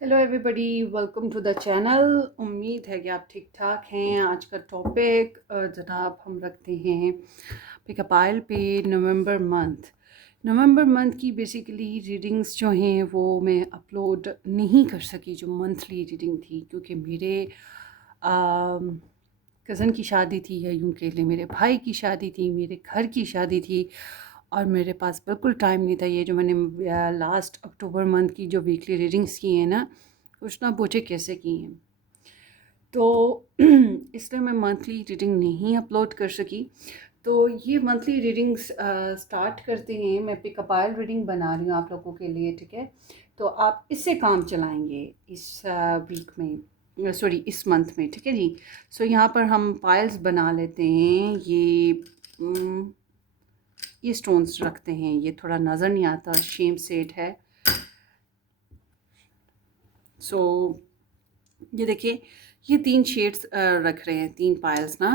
Hello everybody, welcome to the channel. उम्मीद है कि आप ठीक ठाक हैं। आज का टॉपिक जनाब हम रखते हैं पिकअपाइल पे नवंबर मंथ की बेसिकली रीडिंग्स जो हैं वो मैं अपलोड नहीं कर सकी, जो मंथली रीडिंग थी, क्योंकि मेरे कज़न की शादी थी, या यूँ कह लें मेरे भाई की शादी थी, मेरे घर की शादी थी, और मेरे पास बिल्कुल टाइम नहीं था। ये जो मैंने लास्ट अक्टूबर मंथ की जो वीकली रीडिंग्स की हैं ना, कुछ ना पूछे कैसे की हैं। तो इसलिए मैं मंथली रीडिंग नहीं अपलोड कर सकी। तो ये मंथली रीडिंग्स स्टार्ट करते हैं। मैं पिकअपाइल रीडिंग बना रही हूँ आप लोगों के लिए, ठीक है। तो आप इससे काम चलाएंगे इस वीक में, सॉरी इस मंथ में, ठीक है जी। सो यहाँ पर हम पाइल्स बना लेते हैं। ये स्टोन्स रखते हैं। ये थोड़ा नज़र नहीं आता, शेम सेट है। सो ये देखिए, ये 3 शेड्स रख रहे हैं, 3 पायल्स ना।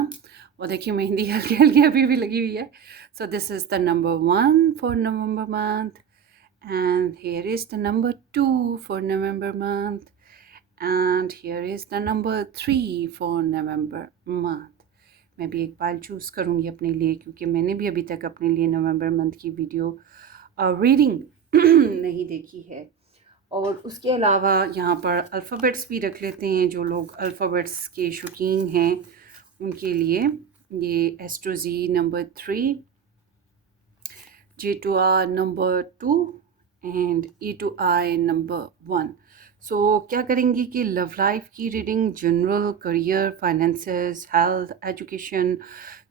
और देखिए मेहंदी हल्की हल्की अभी भी लगी हुई है। So this is the number 1 for November month, and here is the number 2 for November month, and here is the number 3 for November month. मैं भी एक पायल चूज़ करूँगी अपने लिए, क्योंकि मैंने भी अभी तक अपने लिए नवंबर मंथ की वीडियो रीडिंग नहीं देखी है। और उसके अलावा यहाँ पर अल्फ़ाबेट्स भी रख लेते हैं। जो लोग अल्फ़ाबेट्स के शौकीन हैं उनके लिए ये S two Z number 3, J two R number 2, and E two I number 1। So क्या करेंगे कि लव लाइफ की reading, general, career, finances, health, education,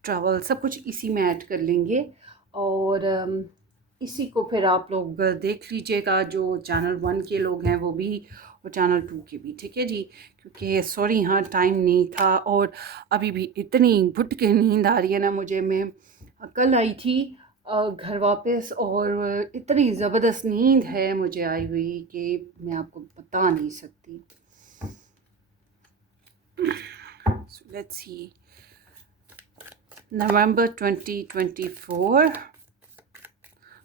travel, सब कुछ इसी में ऐड कर लेंगे। और इसी को फिर आप लोग देख लीजिएगा। जो चैनल 1 के लोग हैं वो भी, और चैनल 2 के भी, ठीक है जी। क्योंकि सॉरी, हाँ टाइम नहीं था, और अभी भी इतनी घुट के नींद आ रही है ना मुझे। मैं कल आई थी घर वापस, और इतनी ज़बरदस्त नींद है मुझे आई हुई कि मैं आपको बता नहीं सकती। So let's see. नवंबर 2024।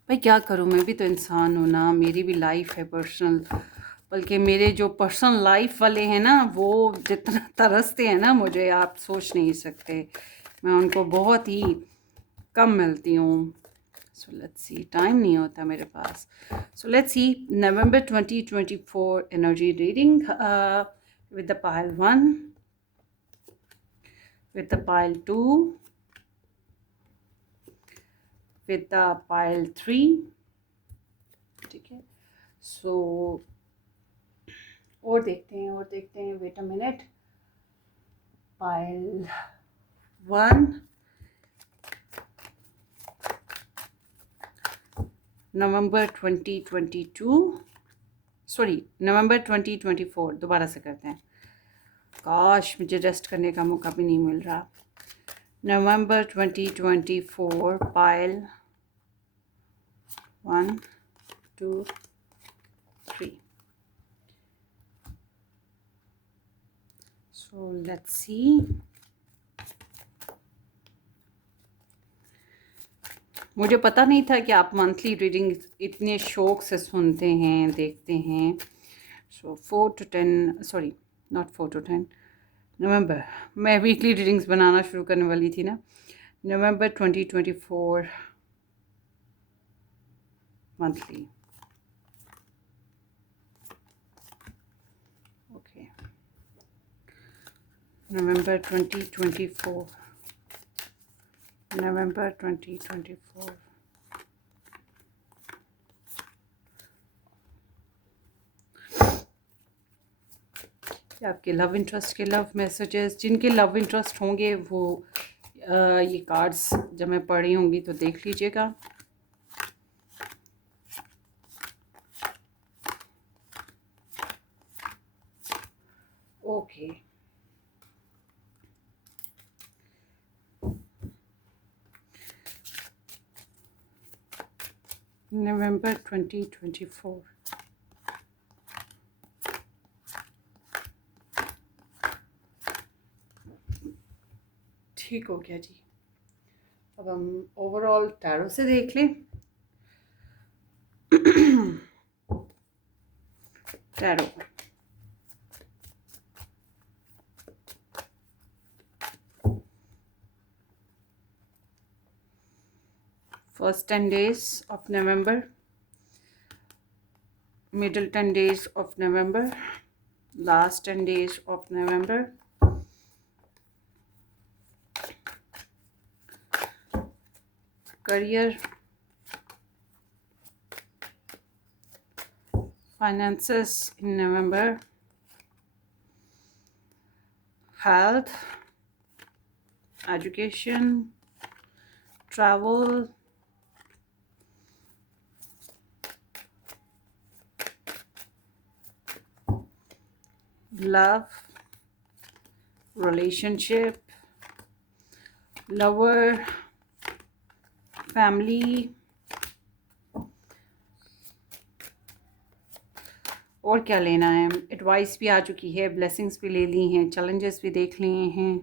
भाई क्या करूँ, मैं भी तो इंसान हूँ ना, मेरी भी लाइफ है पर्सनल। बल्कि मेरे जो पर्सनल लाइफ वाले हैं ना, वो जितना तरसते हैं ना मुझे, आप सोच नहीं सकते। मैं उनको बहुत ही कम मिलती हूँ। सो लेट्स सी, टाइम नहीं होता मेरे पास। So let's see, November 2024 energy reading with the pile 1, with the pile 2, with the pile 3, ठीक है। सो और देखते हैं, wait a minute. Pile 1, November 2022, sorry November 2024, दोबारा से करते हैं। काश मुझे रेस्ट करने का मौका भी नहीं मिल रहा। नवंबर 2024, पाइल 1, 2, 3। सो लेट्स सी। मुझे पता नहीं था कि आप मंथली रीडिंग इतने शौक से सुनते हैं, देखते हैं। सो 4 to 10, सॉरी नॉट 4 to 10, नवंबर। मैं वीकली रीडिंग्स बनाना शुरू करने वाली थी ना। नवंबर 2024 मंथली, ओके। नवंबर 2024, नवंबर 2024। आपके लव इंटरेस्ट के लव मैसेजेस, जिनके लव इंटरेस्ट होंगे वो ये कार्ड्स जब मैं पढ़ी होंगी तो देख लीजिएगा। ओके, नवंबर 2024। ठीक हो गया जी। अब हम ओवरऑल टैरो से देख लें। Tarot, first 10 days of November, middle 10 days of November, last 10 days of November. Career, finances in November, health, education, travel, love, relationship, lover, family, और क्या लेना है। एडवाइस भी आ चुकी है, ब्लेसिंग्स भी ले ली हैं, चैलेंजेस भी देख लिए हैं।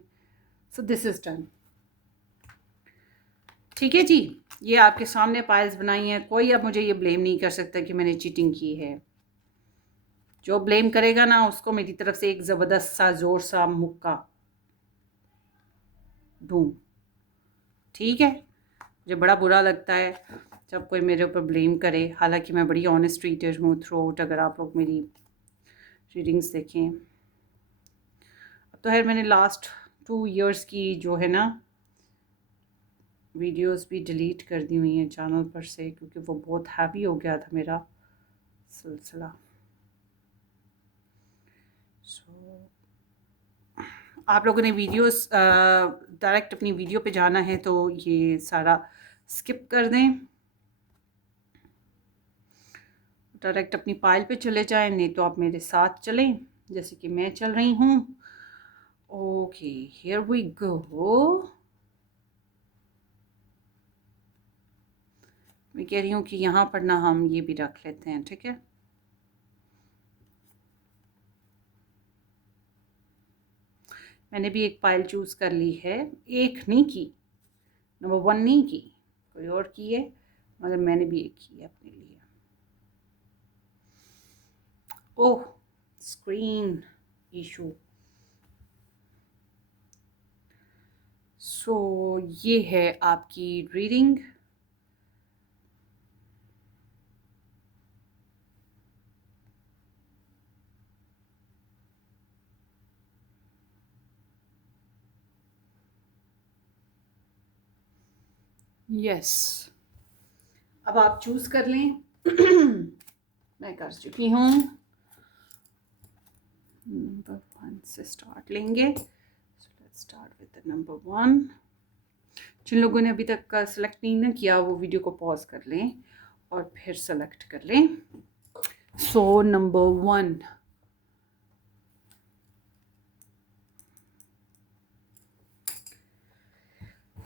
So this is done. ठीक है जी, ये आपके सामने पायल्स बनाई हैं। कोई अब मुझे ये ब्लेम नहीं कर सकता कि मैंने चीटिंग की है। जो ब्लेम करेगा ना, उसको मेरी तरफ से एक ज़बरदस्त सा ज़ोर सा मुक्का दूँ। ठीक है, मुझे बड़ा बुरा लगता है जब कोई मेरे ऊपर ब्लेम करे। हालांकि मैं बड़ी ऑनेस्ट रीडर हूँ थ्रू आउट, अगर आप लोग मेरी रीडिंग्स देखें। अब तो है, मैंने लास्ट 2 years की जो है ना वीडियोस भी डिलीट कर दी हुई हैं चैनल पर से, क्योंकि वो बहुत हैवी हो गया था मेरा सिलसिला। आप लोगों ने वीडियोस डायरेक्ट अपनी वीडियो पे जाना है तो ये सारा स्किप कर दें, डायरेक्ट अपनी पाइल पे चले जाएं, नहीं तो आप मेरे साथ चलें जैसे कि मैं चल रही हूँ। Okay, here we go. मैं कह रही हूँ कि यहाँ पर ना हम ये भी रख लेते हैं, ठीक है। मैंने भी एक पाइल चूज़ कर ली है, एक नहीं की, नंबर 1 नहीं की, कोई और की है, मगर मैंने भी एक की है अपने लिए। ओह, स्क्रीन इशू। सो ये है आपकी रीडिंग। यस, अब आप चूज कर लें। मैं कर चुकी हूँ। नंबर 1 से स्टार्ट लेंगे। Let's start with number 1। जिन लोगों ने अभी तक सेलेक्ट नहीं ना किया, वो वीडियो को पॉज कर लें और फिर सेलेक्ट कर लें। सो नंबर 1,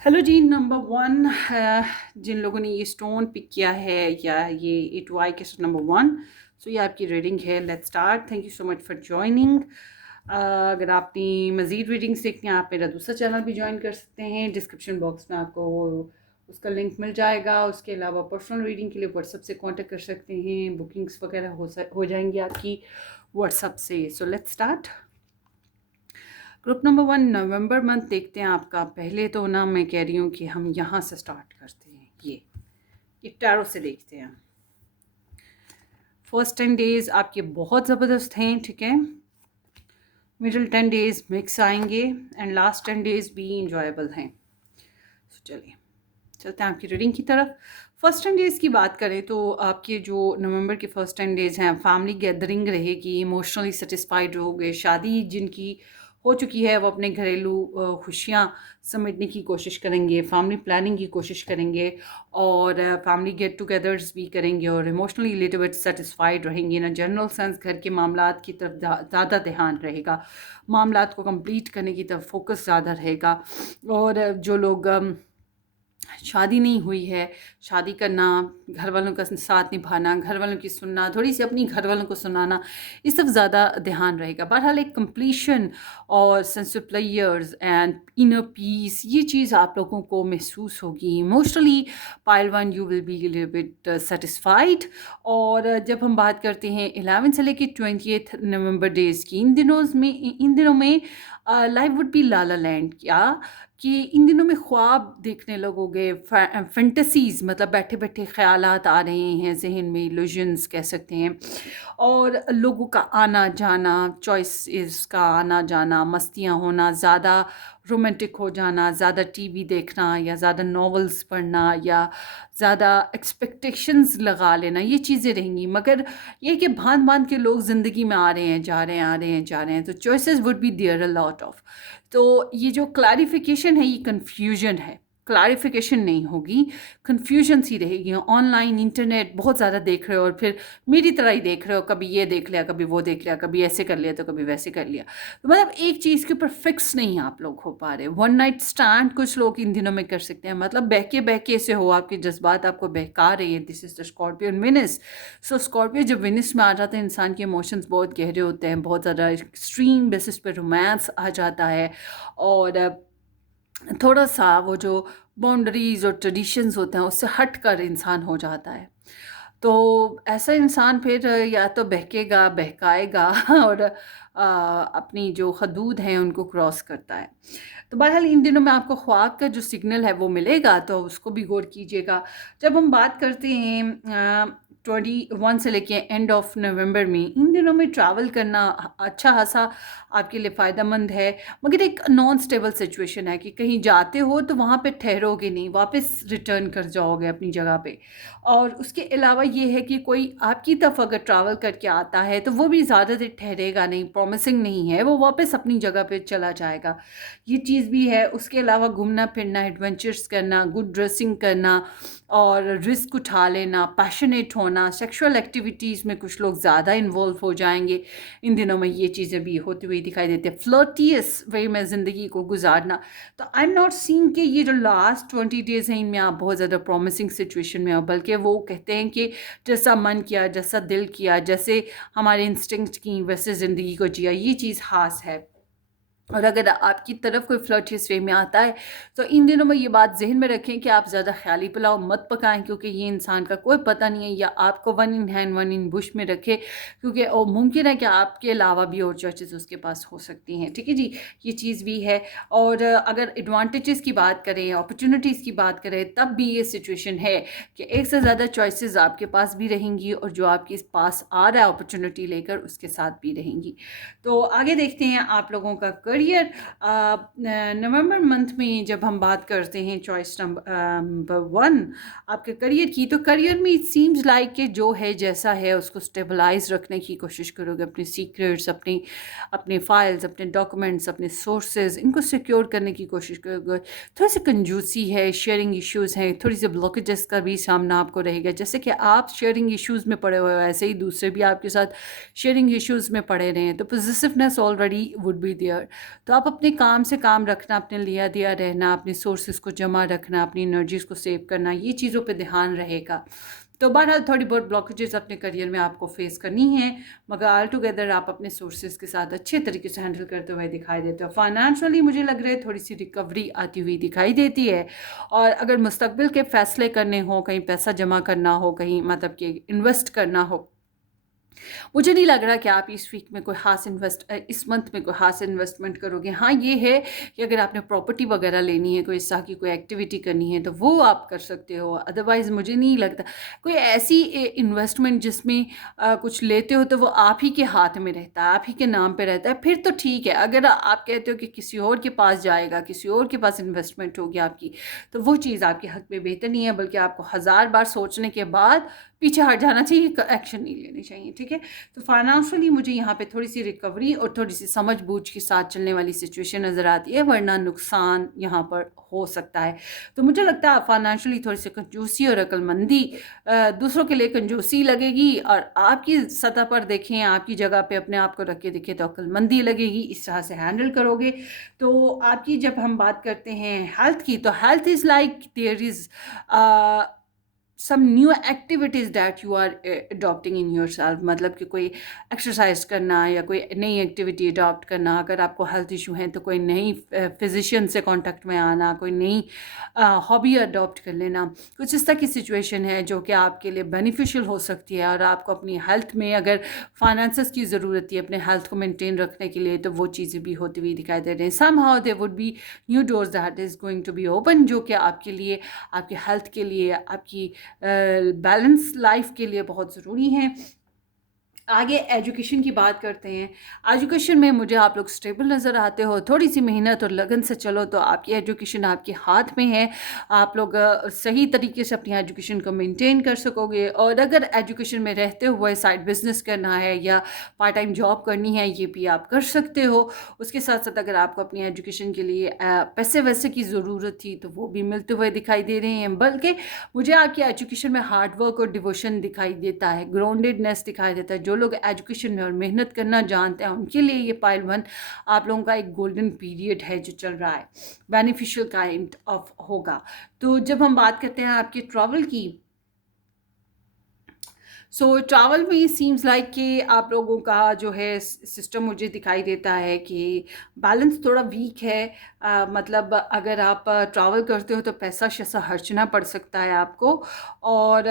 हेलो जी। नंबर 1, जिन लोगों ने ये स्टोन पिक किया है या ये A2I के नंबर 1, सो ये आपकी रीडिंग है। Let's start. Thank you so much for joining. अगर आपने मज़ीद रीडिंग्स देखनी है, आप मेरा दूसरा चैनल भी ज्वाइन कर सकते हैं। डिस्क्रिप्शन बॉक्स में आपको उसका लिंक मिल जाएगा। उसके अलावा पर्सनल रीडिंग के लिए व्हाट्सअप से कांटेक्ट कर सकते हैं। बुकिंग्स वगैरह हो जाएंगी आपकी व्हाट्सअप से। So let's start. Group number 1, November month देखते हैं आपका। पहले तो ना मैं कह रही हूँ कि हम यहाँ से स्टार्ट करते हैं। ये टैरो से देखते हैं। फर्स्ट 10 डेज़ आपके बहुत ज़बरदस्त हैं, ठीक है। मिडिल 10 डेज़ मिक्स आएंगे एंड लास्ट 10 डेज़ भी इंजॉयबल हैं। तो चलिए चलते हैं आपकी रीडिंग की तरफ। फर्स्ट 10 डेज़ की बात करें तो आपके जो नवंबर के फर्स्ट 10 डेज़ हैं, फैमिली गैदरिंग रहेगी, इमोशनली सेटिस्फाइड रहोगे। शादी जिनकी हो चुकी है वो अपने घरेलू खुशियाँ समेटने की कोशिश करेंगे, फैमिली प्लानिंग की कोशिश करेंगे और फैमिली गेट टुगेदर्स भी करेंगे और इमोशनली लिटिल बिट सेटिस्फाइड रहेंगे। ना जनरल सेंस घर के मामलात की तरफ ज़्यादा ध्यान रहेगा, मामलात को कंप्लीट करने की तरफ फोकस ज़्यादा रहेगा। और जो लोग शादी नहीं हुई है, शादी करना, घर वालों का साथ निभाना, घर वालों की सुनना, थोड़ी सी अपनी घर वालों को सुनाना, इस सब ज़्यादा ध्यान रहेगा। बहरहाल एक कंप्लीशन और sense of players and inner peace, ये चीज़ आप लोगों को महसूस होगी। Emotionally pile 1 you will be little bit satisfied. और जब हम बात करते हैं 11 से लेकर 28 नवंबर डेज़ की, इन दिनों में life would be Lala land. क्या कि इन दिनों में ख्वाब देखने लगोगे, फैंटेसीज़, मतलब बैठे-बैठे ख़यालात आ रहे हैं ज़हन में, इल्यूजन्स कह सकते हैं। और लोगों का आना-जाना, चॉइसेस का आना-जाना, मस्तियाँ होना, ज़्यादा रोमांटिक हो जाना, ज़्यादा टीवी देखना या ज़्यादा नॉवेल्स पढ़ना या ज़्यादा एक्सपेक्टेशंस लगा लेना, ये चीज़ें रहेंगी। मगर ये कि भांत-भांत के लोग ज़िंदगी में आ रहे हैं, जा रहे हैं, आ रहे हैं, जा रहे हैं, तो choices would be there a lot of. तो ये जो क्लैरिफ़िकेशन है, ये कन्फ्यूजन है, क्लैरिफ़िकेशन नहीं होगी, कन्फ्यूजन सी रहेगी। ऑनलाइन इंटरनेट बहुत ज़्यादा देख रहे हो और फिर मेरी तरह ही देख रहे हो, कभी ये देख लिया, कभी वो देख लिया, कभी ऐसे कर लिया तो कभी वैसे कर लिया। तो मतलब एक चीज़ के ऊपर फिक्स नहीं आप लोग हो पा रहे। वन नाइट स्टैंड कुछ लोग इन दिनों में कर सकते हैं, मतलब बहके-बहके से हो, आपके जज़्बात आपको बहका रहे हैं। This is the Scorpio Venice. So Scorpio जब वेनिस में आ जाता है, इंसान के इमोशंस बहुत गहरे होते हैं, बहुत ज़्यादा एक्सट्रीम बेसिस पे रोमांस आ जाता है और थोड़ा-सा वो जो बाउंड्रीज़ और ट्रेडिशंस होते हैं, उससे हट कर इंसान हो जाता है। तो ऐसा इंसान फिर या तो बहकेगा, बहकाएगा और अपनी जो हदूद हैं, उनको क्रॉस करता है। तो बहरहाल इन दिनों में आपको ख्वाब का जो सिग्नल है, वो मिलेगा, तो उसको भी गौर कीजिएगा। जब हम बात करते हैं 21 से लेके एंड ऑफ नवंबर में, इन दिनों में ट्रैवल करना अच्छा खासा आपके लिए फ़ायदेमंद है, मगर एक नॉन स्टेबल सिचुएशन है कि कहीं जाते हो तो वहाँ पे ठहरोगे नहीं, वापस रिटर्न कर जाओगे अपनी जगह पे। और उसके अलावा ये है कि कोई आपकी तरफ अगर ट्रैवल करके आता है तो वो भी ज़्यादा देर ठहरेगा नहीं, प्रॉमिसिंग नहीं है, वो वापस अपनी जगह पे चला जाएगा, ये चीज़ भी है। उसके अलावा घूमना फिरना, एडवेंचर्स करना, गुड ड्रेसिंग करना और रिस्क उठा लेना, पैशनेट होना, सेक्सुअल एक्टिविटीज़ में कुछ लोग ज़्यादा इन्वॉल्व हो जाएंगे इन दिनों में, ये चीज़ें भी होती हुई दिखाई देती है। फ्लर्टियस वे में ज़िंदगी को गुजारना। तो आई एम नॉट सीइंग कि ये जो लास्ट 20 डेज़ हैं, इनमें आप बहुत ज़्यादा प्रॉमिसिंग सिचुएशन में हो, बल्कि वो कहते हैं कि जैसा मन किया, जैसा दिल किया, जैसे हमारे इंस्टिंक्ट की, वैसे ज़िंदगी को जिया, ये चीज़ ख़ास है। और अगर आपकी तरफ कोई फ्लर्टियस वे में आता है तो इन दिनों में ये बात ज़हन में रखें कि आप ज़्यादा ख़्याली पुलाव मत पकाएं, क्योंकि ये इंसान का कोई पता नहीं है, या आपको one in hand one in Bush में रखे, क्योंकि और मुमकिन है कि आपके अलावा भी और चर्चेस उसके पास हो सकती हैं। ठीक है जी, ये चीज़ भी है। और अगर एडवांटेजेस की बात करें, अपॉर्चुनिटीज़ की बात करें, तब भी ये सिचुएशन है कि एक से ज़्यादा चॉइसेस आपके पास भी रहेंगी और जो आपके पास आ रहा है अपॉर्चुनिटी लेकर, उसके साथ भी रहेंगी। तो आगे देखते हैं आप लोगों का करियर। नवंबर मंथ में जब हम बात करते हैं चॉइस नंबर 1 आपके करियर की, तो करियर में इट सीम्स लाइक कि जो है जैसा है उसको स्टेबलाइज रखने की कोशिश करोगे, अपने सीक्रेट्स, अपने अपने फाइल्स, अपने डॉक्यूमेंट्स, अपने सोर्सेज, इनको सिक्योर करने की कोशिश करोगे। थोड़ी सी कंजूसी है, शेयरिंग इश्यूज़ हैं, थोड़ी सी ब्लॉकेजेस का भी सामना आपको रहेगा। जैसे कि आप शेयरिंग इश्यूज़ में पड़े हुए हो, ऐसे ही दूसरे भी आपके साथ शेयरिंग इश्यूज़ में पड़े रहे हैं, तो positiveness already would be there. तो आप अपने काम से काम रखना, अपने लिया दिया रहना, अपने सोर्सेज को जमा रखना, अपनी एनर्जीज़ को सेव करना, ये चीज़ों पे ध्यान रहेगा। तो बहरहाल थोड़ी बहुत ब्लॉकेजेस अपने करियर में आपको फेस करनी है, मगर ऑल टुगेदर आप अपने सोर्सेज के साथ अच्छे तरीके से हैंडल करते हुए दिखाई देते हो। फाइनेंशियली मुझे लग रहा है थोड़ी सी रिकवरी आती हुई दिखाई देती है। और अगर मुस्तकबिल के फ़ैसले करने हो, कहीं पैसा जमा करना हो, कहीं मतलब कि इन्वेस्ट करना हो, मुझे नहीं लग रहा कि आप इस वीक में कोई ख़ास इस मंथ में कोई ख़ास इन्वेस्टमेंट करोगे। हाँ, ये है कि अगर आपने प्रॉपर्टी वगैरह लेनी है, कोई इस तरह की कोई एक्टिविटी करनी है, तो वो आप कर सकते हो। अदरवाइज़ मुझे नहीं लगता कोई ऐसी इन्वेस्टमेंट जिसमें कुछ लेते हो तो वो आप ही के हाथ में रहता है, आप ही के नाम पे रहता है, फिर तो ठीक है। अगर आप कहते हो कि किसी और के पास जाएगा, किसी और के पास इन्वेस्टमेंट होगी आपकी, तो वो चीज़ आपके हक़ में बेहतर नहीं है, बल्कि आपको हज़ार बार सोचने के बाद पीछे हट जाना चाहिए, एक्शन नहीं लेनी चाहिए। ठीक है, तो फाइनेंशियली मुझे यहाँ पे थोड़ी सी रिकवरी और थोड़ी सी समझ बूझ के साथ चलने वाली सिचुएशन नज़र आती है, वरना नुकसान यहाँ पर हो सकता है। तो मुझे लगता है फाइनेंशियली थोड़ी सी कंजूसी और अक्लमंदी, दूसरों के लिए कंजूसी लगेगी, और आपकी सतह पर देखें, आपकी जगह पे अपने आप को रख के देखें तो अक्लमंदी लगेगी। इस तरह से हैंडल करोगे तो आपकी, जब हम बात करते हैं हेल्थ की, तो health is like there is some new activities that you are adopting in yourself, मतलब कि कोई एक्सरसाइज करना या कोई नई एक्टिविटी अडॉप्ट करना, अगर आपको हेल्थ इशू है तो कोई नई फिजिशियन से कांटेक्ट में आना, कोई नई हॉबी अडॉप्ट कर लेना, कुछ इस तरह की सिचुएशन है जो कि आपके लिए बेनिफिशियल हो सकती है। और आपको अपनी हेल्थ में अगर फाइनेंसेस की ज़रूरत है अपने हेल्थ को मेंटेन रखने के लिए, तो वो चीज़ें भी होती हुई दिखाई दे रही हैं। Somehow there would be new doors that is going to be open, जो कि आपके लिए, आपकी हेल्थ के लिए, आपकी बैलेंस लाइफ के लिए बहुत ज़रूरी है। आगे एजुकेशन की बात करते हैं। एजुकेशन में मुझे आप लोग स्टेबल नज़र आते हो, थोड़ी सी मेहनत और लगन से चलो तो आपकी एजुकेशन आपके हाथ में है। आप लोग सही तरीके से अपनी एजुकेशन को मेंटेन कर सकोगे। और अगर एजुकेशन में रहते हुए साइड बिजनेस करना है या पार्ट टाइम जॉब करनी है, ये भी आप कर सकते हो। उसके साथ साथ अगर आपको अपनी एजुकेशन के लिए पैसे वैसे की ज़रूरत थी तो वो भी मिलते हुए दिखाई दे रहे हैं। बल्कि मुझे आपकी एजुकेशन में हार्डवर्क और डिवोशन दिखाई देता है, ग्राउंडेडनेस दिखाई देता है। जो लोग एजुकेशन में और मेहनत करना जानते हैं उनके लिए ये पाइल 1 आप लोगों का एक गोल्डन पीरियड है जो चल रहा है, बेनिफिशियल काइंड ऑफ होगा। तो जब हम बात करते हैं आपके ट्रैवल की, सो ट्रैवल में सीम्स लाइक कि आप लोगों का जो है सिस्टम मुझे दिखाई देता है कि बैलेंस थोड़ा वीक है। मतलब अगर आप ट्रैवल करते हो तो पैसा शैसा खर्चना पड़ सकता है आपको। और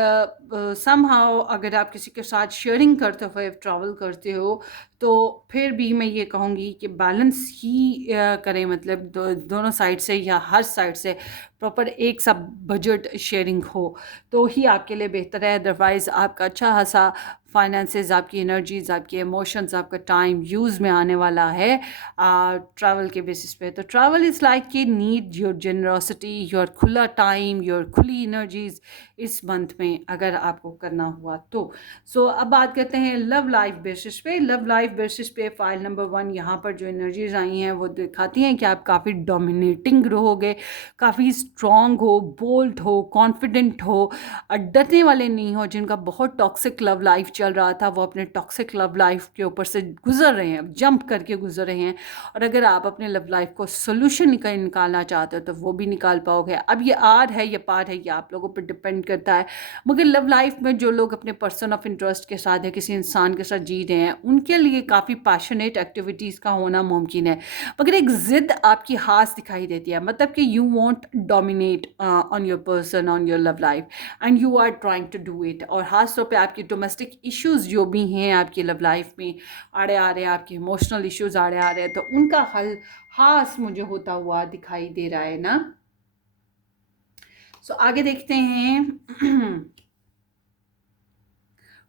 समहाउ अगर आप किसी के साथ शेयरिंग करते हुए ट्रैवल करते हो तो फिर भी मैं ये कहूँगी कि बैलेंस ही करें, मतलब दोनों साइड से या हर साइड से प्रॉपर एक सा बजट शेयरिंग हो तो ही आपके लिए बेहतर है। अदरवाइज़ आपका अच्छा खासा फाइनेंसेस, आपकी एनर्जीज, आपके इमोशंस, आपका टाइम यूज़ में आने वाला है ट्रैवल के बेसिस पे। तो ट्रैवल इज़ लाइक कि नीड योर जेनरोसिटी, योर खुला टाइम, योर खुली एनर्जीज इस मंथ में अगर आपको करना हुआ तो। सो अब बात करते हैं लव लाइफ बेसिस पे। लव लाइफ बेसिस पे फाइल नंबर 1 यहाँ पर जो एनर्जीज आई हैं वो दिखाती हैं कि आप काफ़ी डोमिनेटिंग रहोगे, काफ़ी स्ट्रॉन्ग हो, बोल्ड हो, कॉन्फिडेंट हो, डरने वाले नहीं हो। जिनका बहुत टॉक्सिक लव लाइफ चल रहा था वो अपने टॉक्सिक लव लाइफ के ऊपर से गुजर रहे हैं, जंप करके गुजर रहे हैं। और अगर आप अपने लव लाइफ को सोल्यूशन निकालना चाहते हो तो वो भी निकाल पाओगे। अब ये आर है, ये पार है, ये आप लोगों पर डिपेंड करता है। मगर लव लाइफ में जो लोग अपने पर्सन ऑफ इंटरेस्ट के साथ या किसी इंसान के साथ जी रहे हैं उनके लिए काफ़ी पैशनेट एक्टिविटीज़ का होना मुमकिन है। मगर एक ज़िद आपकी हाथ दिखाई देती है, मतलब कि you want dominate on your person, on your love life, and you are trying to do it. और ख़ास तौर पे आपकी डोमेस्टिक इश्यूज़ जो भी हैं आपकी लव लाइफ में आड़े आ रहे हैं, आपके इमोशनल इश्यूज़ आड़े आ रहे हैं, तो उनका हल खास मुझे होता हुआ दिखाई दे रहा है ना। सो आगे देखते हैं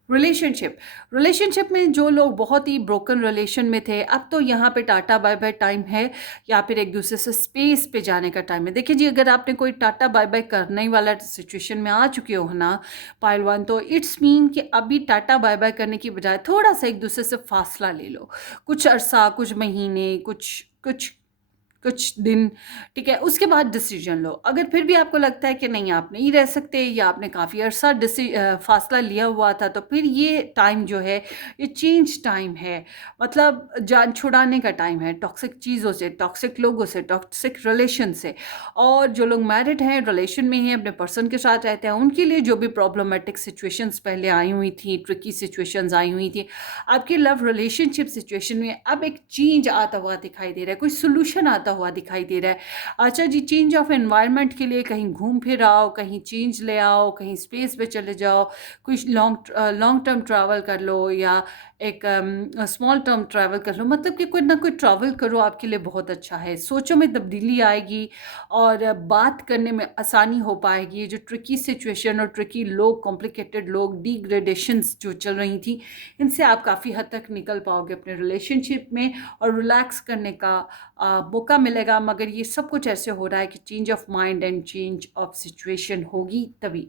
रिलेशनशिप में जो लोग बहुत ही ब्रोकन रिलेशन में थे, अब तो यहाँ पे टाटा बाय बाय टाइम है या फिर एक दूसरे से स्पेस पे जाने का टाइम है। देखिए जी, अगर आपने कोई टाटा बाय बाय करने ही वाला सिचुएशन में आ चुके हो ना पाइल 1, तो इट्स मीन कि अभी टाटा बाय बाय करने की बजाय थोड़ा सा एक दूसरे से फासला ले लो, कुछ अरसा, कुछ महीने, कुछ कुछ कुछ दिन, ठीक है। उसके बाद डिसीजन लो। अगर फिर भी आपको लगता है कि नहीं आप नहीं रह सकते या आपने काफ़ी अरसा फासला लिया हुआ था, तो फिर ये टाइम जो है ये चेंज टाइम है, मतलब जान छुड़ाने का टाइम है टॉक्सिक चीज़ों से, टॉक्सिक लोगों से, टॉक्सिक रिलेशन से। और जो लोग मैरिड हैं, रिलेशन में हैं, अपने पर्सन के साथ रहते हैं, उनके लिए जो भी प्रॉब्लमेटिक सिचुएशंस पहले आई हुई थी, ट्रिकी सिचुएशंस आई हुई थी, आपकी लव रिलेशनशिप सिचुएशन में अब एक चेंज आता हुआ दिखाई दे रहा है, कोई सोल्यूशन आता हुआ दिखाई दे रहा है। अच्छा जी, चेंज ऑफ एनवायरनमेंट के लिए कहीं घूम फिर आओ, कहीं चेंज ले आओ, कहीं स्पेस पे चले जाओ, कुछ लॉन्ग टर्म ट्रैवल कर लो या एक स्मॉल टर्म ट्रैवल कर लो, मतलब कि कोई ना कोई ट्रैवल करो, आपके लिए बहुत अच्छा है। सोचों में तब्दीली आएगी और बात करने में आसानी हो पाएगी। ये जो ट्रिकी सिचुएशन और ट्रिकी लोग, कॉम्प्लिकेटेड लोग, डिग्रेडेशंस जो चल रही थी, इनसे आप काफ़ी हद तक निकल पाओगे अपने रिलेशनशिप में और रिलैक्स करने का मौका मिलेगा। मगर ये सब कुछ ऐसे हो रहा है कि change of mind and change of situation होगी तभी।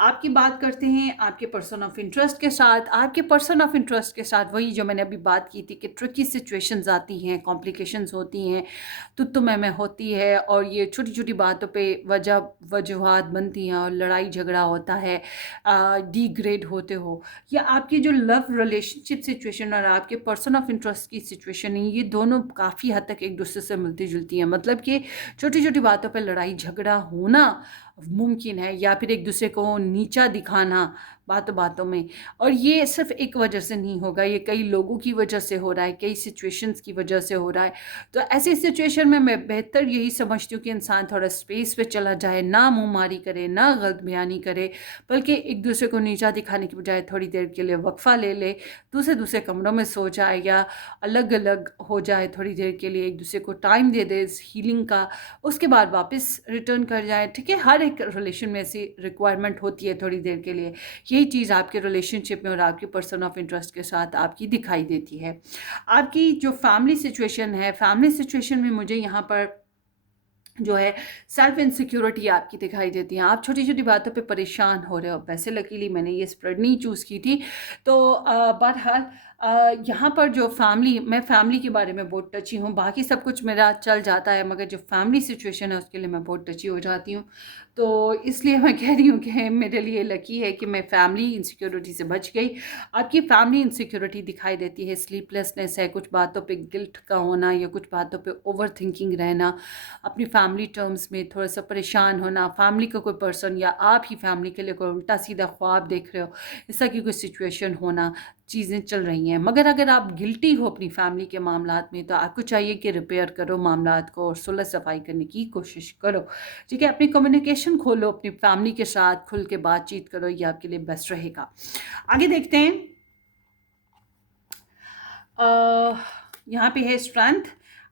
आपकी बात करते हैं आपके पर्सन ऑफ इंटरेस्ट के साथ। आपके पर्सन ऑफ इंटरेस्ट के साथ वही जो मैंने अभी बात की थी कि ट्रिकी सिचुएशंस आती हैं, कॉम्प्लिकेशंस होती हैं, तो में होती है और ये छोटी छोटी बातों पे वजूहात बनती हैं और लड़ाई झगड़ा होता है, डिग्रेड होते हो। या आपकी जो लव रिलेशनशिप सिचुएशन और आपके पर्सन ऑफ इंटरेस्ट की सिचुएशन है, ये दोनों काफ़ी हद तक एक दूसरे से मिलती जुलती हैं। मतलब कि छोटी छोटी बातों पर लड़ाई झगड़ा होना मुमकिन है, या फिर एक दूसरे को नीचा दिखाना बातों बातों में। और ये सिर्फ एक वजह से नहीं होगा, ये कई लोगों की वजह से हो रहा है, कई सिचुएशंस की वजह से हो रहा है। तो ऐसी सिचुएशन में मैं बेहतर यही समझती हूँ कि इंसान थोड़ा स्पेस पे चला जाए, ना मुंहमारी करे, ना गलत बयानी करे, बल्कि एक दूसरे को नीचा दिखाने की बजाय थोड़ी देर के लिए वक्फा ले ले, दूसरे दूसरे कमरों में सो जाए या अलग अलग हो जाए, थोड़ी देर के लिए एक दूसरे को टाइम दे दे इस हीलिंग का, उसके बाद वापस रिटर्न कर जाए। ठीक है, हर एक रिलेशन में ऐसी रिक्वायरमेंट होती है थोड़ी देर के लिए। यही चीज़ आपके रिलेशनशिप में और आपके पर्सन ऑफ इंटरेस्ट के साथ आपकी दिखाई देती है। आपकी जो फैमिली सिचुएशन है, फैमिली सिचुएशन में मुझे यहाँ पर जो है सेल्फ इनसिक्योरिटी आपकी दिखाई देती है। आप छोटी छोटी बातों पे परेशान हो रहे हो। वैसे लकीली मैंने ये स्प्रेड नहीं चूज़ की थी। तो बहरहाल यहाँ पर जो मैं फैमिली के बारे में बहुत टची हूँ, बाकी सब कुछ मेरा चल जाता है, मगर जो फैमिली सिचुएशन है उसके लिए मैं बहुत टची हो जाती हूँ। तो इसलिए मैं कह रही हूँ कि मेरे लिए लकी है कि मैं फैमिली इनसिक्योरिटी से बच गई। आपकी फैमिली इनसिक्योरिटी दिखाई देती है, स्लीपलेसनेस है, कुछ बातों पे गिल्ट का होना या कुछ बातों पे ओवर थिंकिंग रहना, अपनी फैमिली टर्म्स में थोड़ा सा परेशान होना, फैमिली का कोई पर्सन या आप ही फैमिली के लिए कोई उल्टा सीधा ख्वाब देख रहे हो, इस तरह की कोई सिचुएशन होना, चीज़ें चल रही हैं। मगर अगर आप गिल्टी हो अपनी फैमिली के मामलात में, तो आपको चाहिए कि रिपेयर करो मामलात को और सुलह सफाई करने की कोशिश करो। ठीक है, अपनी कम्युनिकेशन खोलो, अपनी फैमिली के साथ खुल के बातचीत करो, ये आपके लिए बेस्ट रहेगा। आगे देखते हैं। यहाँ पे है strength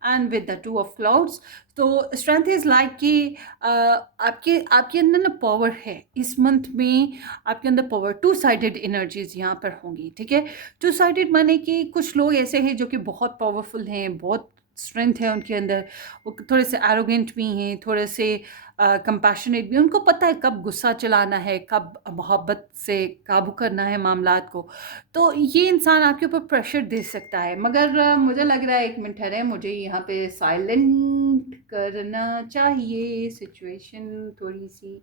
and with the two of clouds. तो स्ट्रेंथ इज़ लाइक कि आपके आपके अंदर ना पावर है इस मंथ में, आपके अंदर पावर, टू साइडेड एनर्जीज यहाँ पर होंगी। ठीक है, टू साइडेड माने कि कुछ लोग ऐसे हैं जो कि बहुत पावरफुल हैं, बहुत स्ट्रेंथ है उनके अंदर, वो थोड़े से एरोगेंट भी हैं, थोड़े से कंपैशनेट भी, उनको पता है कब गुस्सा चलाना है, कब मोहब्बत से काबू करना है मामलात को। तो ये इंसान आपके ऊपर प्रेशर दे सकता है। मगर मुझे लग रहा है, एक मिनट ठहरे, मुझे यहाँ पे साइलेंट करना चाहिए, सिचुएशन थोड़ी सी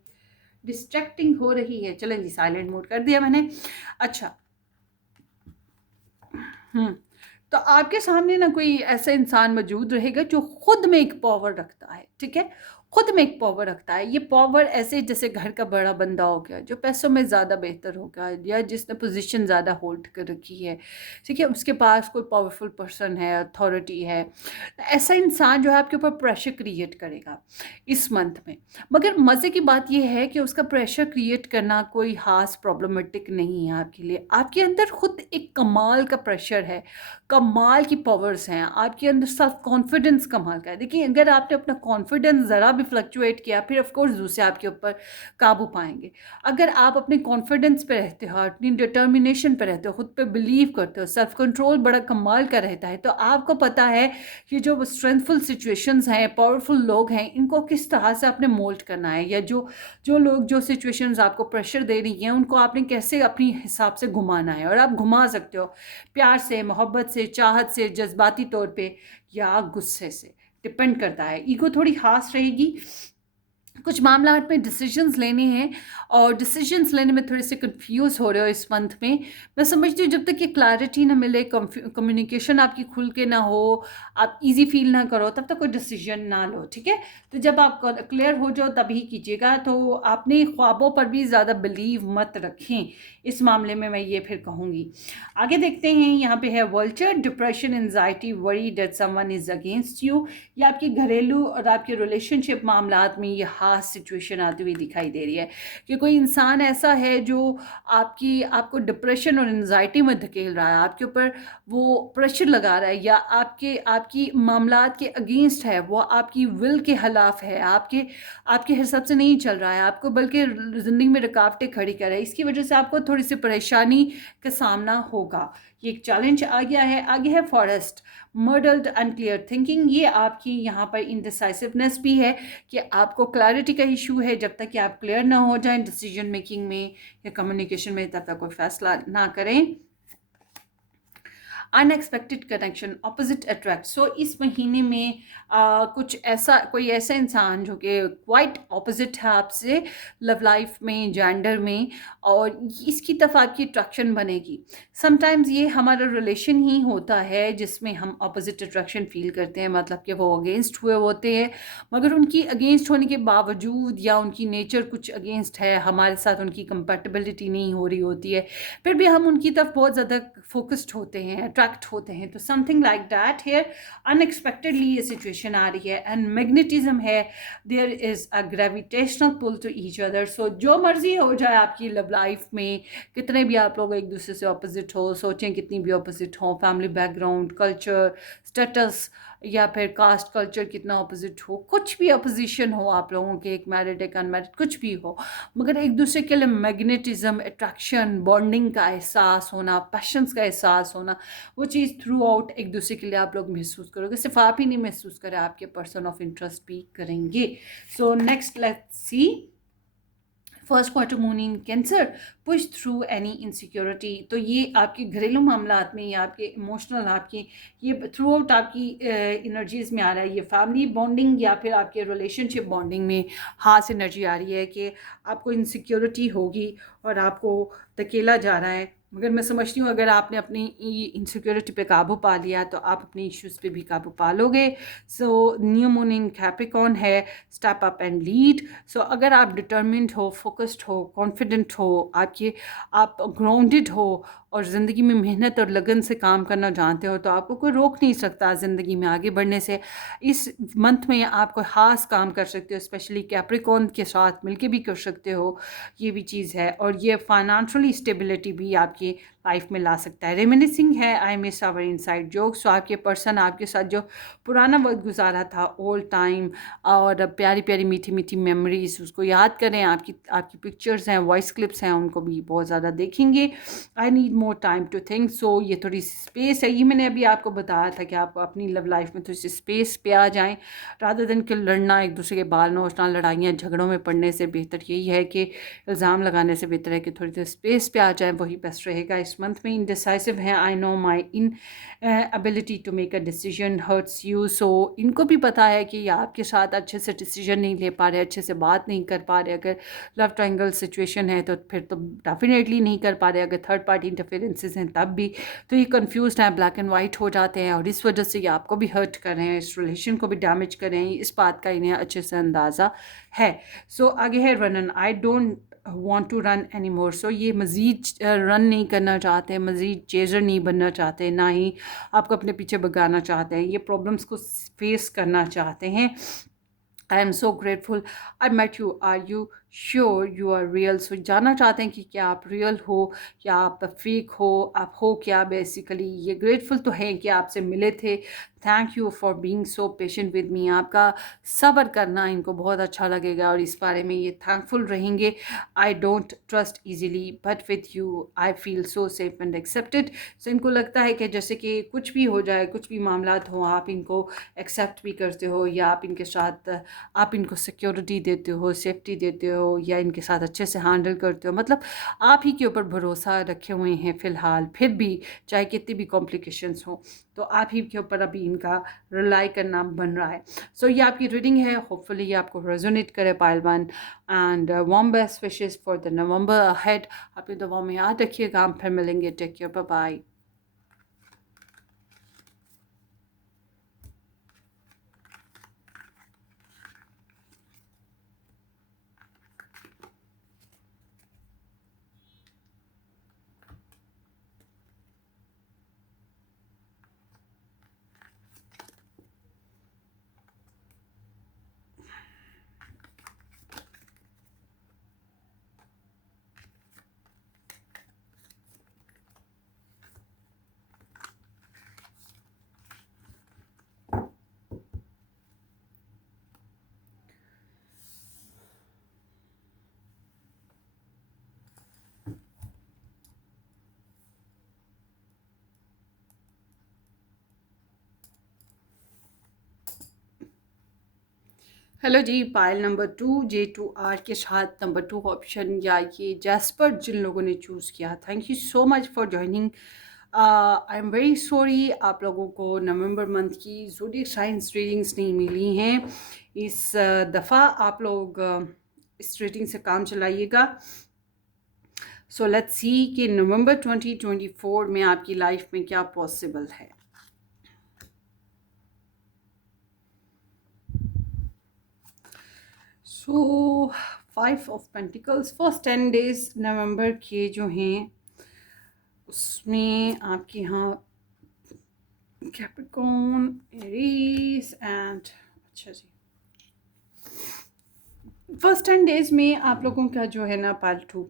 डिस्ट्रैक्टिंग हो रही है। चलें जी, साइलेंट मोड कर दिया मैंने। अच्छा, तो आपके सामने ना कोई ऐसा इंसान मौजूद रहेगा जो खुद में एक पावर रखता है। ठीक है, खुद में एक पावर रखता है। ये पावर ऐसे जैसे घर का बड़ा बंदा हो गया, जो पैसों में ज़्यादा बेहतर होगा या जिसने पोजीशन ज़्यादा होल्ड कर रखी है। ठीक है, उसके पास कोई पावरफुल पर्सन है, अथॉरिटी है। ऐसा इंसान जो है आपके ऊपर प्रेशर क्रिएट करेगा इस मंथ में। मगर मज़े की बात यह है कि उसका प्रेशर क्रिएट करना कोई खास प्रॉब्लमेटिक नहीं है आपके लिए। आपके अंदर खुद एक कमाल का प्रेशर है, कमाल की पावर्स हैं आपके अंदर, सेल्फ कॉन्फिडेंस कमाल का है। देखिए, अगर आपने अपना कॉन्फिडेंस ज़रा भी फ्लक्चुएट किया, फिर ऑफ कोर्स दूसरे आपके ऊपर काबू पाएंगे। अगर आप अपने कॉन्फिडेंस पे रहते हो, अपनी डिटर्मिनेशन पे रहते हो, खुद पे बिलीव करते हो, सेल्फ कंट्रोल बड़ा कमाल का रहता है, तो आपको पता है कि जो स्ट्रेंथफुल सिचुएशंस हैं, पावरफुल लोग हैं, इनको किस तरह से आपने मोल्ड करना है, या जो जो लोग, जो सिचुएशंस आपको प्रेशर दे रही हैं, उनको आपने कैसे अपनी हिसाब से घुमाना है। और आप घुमा सकते हो प्यार से, मोहब्बत से, चाहत से, जज्बाती तौर पे, या गुस्से से, डिपेंड करता है। ईगो थोड़ी खास रहेगी। कुछ मामलात में डिसीजंस लेने हैं और डिसीजंस लेने में थोड़े से कंफ्यूज हो रहे हो इस मंथ में। मैं समझती हूँ जब तक ये क्लैरिटी ना मिले, कम्युनिकेशन आपकी खुल के ना हो, आप इजी फील ना करो, तब तक कोई डिसीजन ना लो। ठीक है, तो जब आप क्लियर हो जाओ तभी कीजिएगा। तो आपने ख्वाबों पर भी ज़्यादा बिलीव मत रखें इस मामले में, मैं ये फिर कहूँगी। आगे देखते हैं, यहाँ पे है vulture, depression, anxiety, worry that someone is against you. ये आपके घरेलू और आपके रिलेशनशिप मामलात में ये खास सिचुएशन आती हुई दिखाई दे रही है कि कोई इंसान ऐसा है जो आपको डिप्रेशन और एंजाइटी में धकेल रहा है, आपके ऊपर वो प्रेशर लगा रहा है, या आपकी मामलात के अगेंस्ट है, वो आपकी विल के खिलाफ है, आपके हिसाब से नहीं चल रहा है, आपको बल्कि ज़िंदगी में रुकावटें खड़ी कर रहा है। इसकी वजह से आपको थोड़ी सी परेशानी का सामना होगा। ये एक चैलेंज आ गया है। आगे है फॉरेस्ट, मर्डल्ड अनक्लियर थिंकिंग। ये आपकी यहाँ पर इनडिसाइसिवनेस भी है कि आपको क्लैरिटी का इशू है। जब तक कि आप क्लियर ना हो जाएं डिसीजन मेकिंग में या कम्युनिकेशन में, तब तक कोई फैसला ना करें। Unexpected connection, opposite attract. So इस महीने में कुछ ऐसा, कोई ऐसा इंसान जो कि क्वाइट ऑपोजिट है आपसे लव लाइफ में, जेंडर में, और इसकी तरफ आपकी अट्रैक्शन बनेगी। समटाइम्स ये हमारा रिलेशन ही होता है जिसमें हम ऑपोजिट अट्रैक्शन फील करते हैं, मतलब कि वो अगेंस्ट हुए होते हैं, मगर उनकी अगेंस्ट होने के बावजूद या उनकी नेचर कुछ अगेंस्ट है, हमारे साथ उनकी कंपैटिबिलिटी नहीं हो रही होती है, फिर भी हम उनकी तरफ बहुत ज़्यादा फोकस्ड होते हैं, अट्रैक्ट होते हैं। तो something like that here, unexpectedly ये सिचुएशन आ रही है, एंड मैग्नेटिज्म है, there is a gravitational pull to each other. So जो मर्जी हो जाए आपकी लव लाइफ में, कितने भी आप लोग एक दूसरे से ऑपोजिट हो, सोचें कितनी भी ऑपोजिट हो, फैमिली बैकग्राउंड, कल्चर, स्टेटस, या फिर कास्ट कल्चर कितना ऑपोजिट हो, कुछ भी अपोजिशन हो आप लोगों के, एक मैरिड एक अनमैरिड कुछ भी हो, मगर एक दूसरे के लिए मैग्नेटिज्म, अट्रैक्शन, बॉन्डिंग का एहसास होना, पैशंस का एहसास होना, वो चीज़ थ्रू आउट एक दूसरे के लिए आप लोग महसूस करोगे। सिर्फ आप ही नहीं महसूस करें, आपके पर्सन ऑफ इंटरेस्ट भी करेंगे। So next let's see, first quarter moon in cancer, push through any insecurity. तो ये आपके घरेलू मामलात में या आपके इमोशनल, आपकी ये थ्रू आउट आपकी एनर्जीज में आ रहा है, ये फैमिली बॉन्डिंग या फिर आपके रिलेशनशिप बॉन्डिंग में खास एनर्जी आ रही है कि आपको इनसिक्योरिटी होगी और आपको धकेला जा रहा है। मगर मैं समझती हूँ अगर आपने अपनी इनसिक्योरिटी पे काबू पा लिया तो आप अपनी इश्यूज़ पे भी काबू पा लोगे। सो न्यू मून इन कैप्रिकॉर्न है, स्टेप अप एंड लीड। सो अगर आप डिटर्मिन्ड हो, फोकस्ड हो, कॉन्फिडेंट हो, आप ग्राउंडेड हो और ज़िंदगी में मेहनत और लगन से काम करना जानते हो, तो आपको कोई रोक नहीं सकता ज़िंदगी में आगे बढ़ने से। इस मंथ में आप कोई ख़ास काम कर सकते हो, स्पेशली कैप्रिकॉर्न के साथ मिलके भी कर सकते हो, ये भी चीज़ है। और ये फाइनेंशियली स्टेबिलिटी भी आपकी लाइफ में ला सकता है। रेमिनिसिंग है, I miss our inside jokes. So आपके पर्सन आपके साथ जो पुराना वक्त गुजारा था, ओल्ड टाइम, और प्यारी प्यारी मीठी मीठी मेमोरीज, उसको याद करें। आपकी आपकी पिक्चर्स हैं, वॉइस क्लिप्स हैं, उनको भी बहुत ज़्यादा देखेंगे। I need more time to think. So ये थोड़ी सी स्पेस है, ये मैंने अभी आपको बताया था कि आप अपनी लव लाइफ में थोड़ी सी स्पेस पे आ जाएं, रादर दिन कि लड़ना, एक दूसरे के बाल नोचना, लड़ाइयाँ झगड़ों में पड़ने से बेहतर यही है कि इल्ज़ाम लगाने से बेहतर है कि थोड़ी देर स्पेस पे आ जाए, वही बेस्ट रहेगा। इस मंथ में इनडिसाइसिव है, I know my inability to make a decision hurts you. So इनको भी पता है कि ये आपके साथ अच्छे से डिसीजन नहीं ले पा रहे, अच्छे से बात नहीं कर पा रहे। अगर लव ट्रायंगल सिचुएशन है तो फिर तो डेफिनेटली नहीं कर पा रहे, अगर थर्ड पार्टी इंटरफेरेंसेस हैं तब भी। तो ये कन्फ्यूज हैं, ब्लैक एंड वाइट हो जाते हैं, और इस वजह से ये आपको भी हर्ट कर रहे हैं, इस रिलेशन को भी डैमेज कर रहे हैं, इस बात का इन्हें अच्छे से अंदाज़ा है। सो आगे है रनन, I don't want to run anymore। So ये मज़ीद रन नहीं करना चाहते, मज़ीद चेजर नहीं बनना चाहते, ना ही आपको अपने पीछे भगाना चाहते हैं, ये प्रॉब्लम्स को फेस करना चाहते हैं। I am so grateful I met you, are you sure you are real. So जानना चाहते हैं कि क्या आप रियल हो या आप फेक हो, आप हो क्या बेसिकली। ये ग्रेटफुल तो हैं कि आपसे मिले थे, thank you for being so patient with me. आपका सब्र करना इनको बहुत अच्छा लगेगा और इस बारे में ये थैंकफुल रहेंगे। I don't trust easily but with you I feel so safe and accepted. So इनको लगता है कि जैसे कि कुछ भी हो जाए, कुछ भी मामलात हो, आप इनको एक्सेप्ट भी करते हो, या आप इनके साथ, आप इनको सिक्योरिटी देते हो, सेफ्टी देते हो, या इनके साथ अच्छे से हैंडल करते हो। मतलब आप ही के ऊपर भरोसा रखे हुए हैं फ़िलहाल, फिर भी चाहे कितनी भी कॉम्प्लिकेशंस हो, तो आप ही के ऊपर अभी इनका रिलाई करना बन रहा है। सो ये आपकी रीडिंग है, होपफुली ये आपको रेजोनेट करे pile one. And warm best wishes for the November ahead. अपनी दुआओं में याद रखिएगा, हम फिर मिलेंगे। Take care, bye bye. Hello जी, पायल नंबर 2 J2R के साथ नंबर 2 ऑप्शन या ये जैस्पर जिन लोगों ने चूज़ किया, thank you so much for joining I am very sorry, आप लोगों को नवंबर मंथ की ज़ोडिएक साइंस रीडिंग्स नहीं मिली हैं। इस दफ़ा आप लोग इस रीडिंग से काम चलाइएगा। सो लेट्स सी कि नवंबर 2024 में आपकी लाइफ में क्या पॉसिबल है। सो 5 ऑफ पेंटिकल्स, फर्स्ट 10 डेज नवंबर के जो हैं उसमें आपके यहाँ कैप्रिकॉर्न, एरीज एंड अच्छा जी, फर्स्ट 10 डेज में आप लोगों का जो है ना पालतू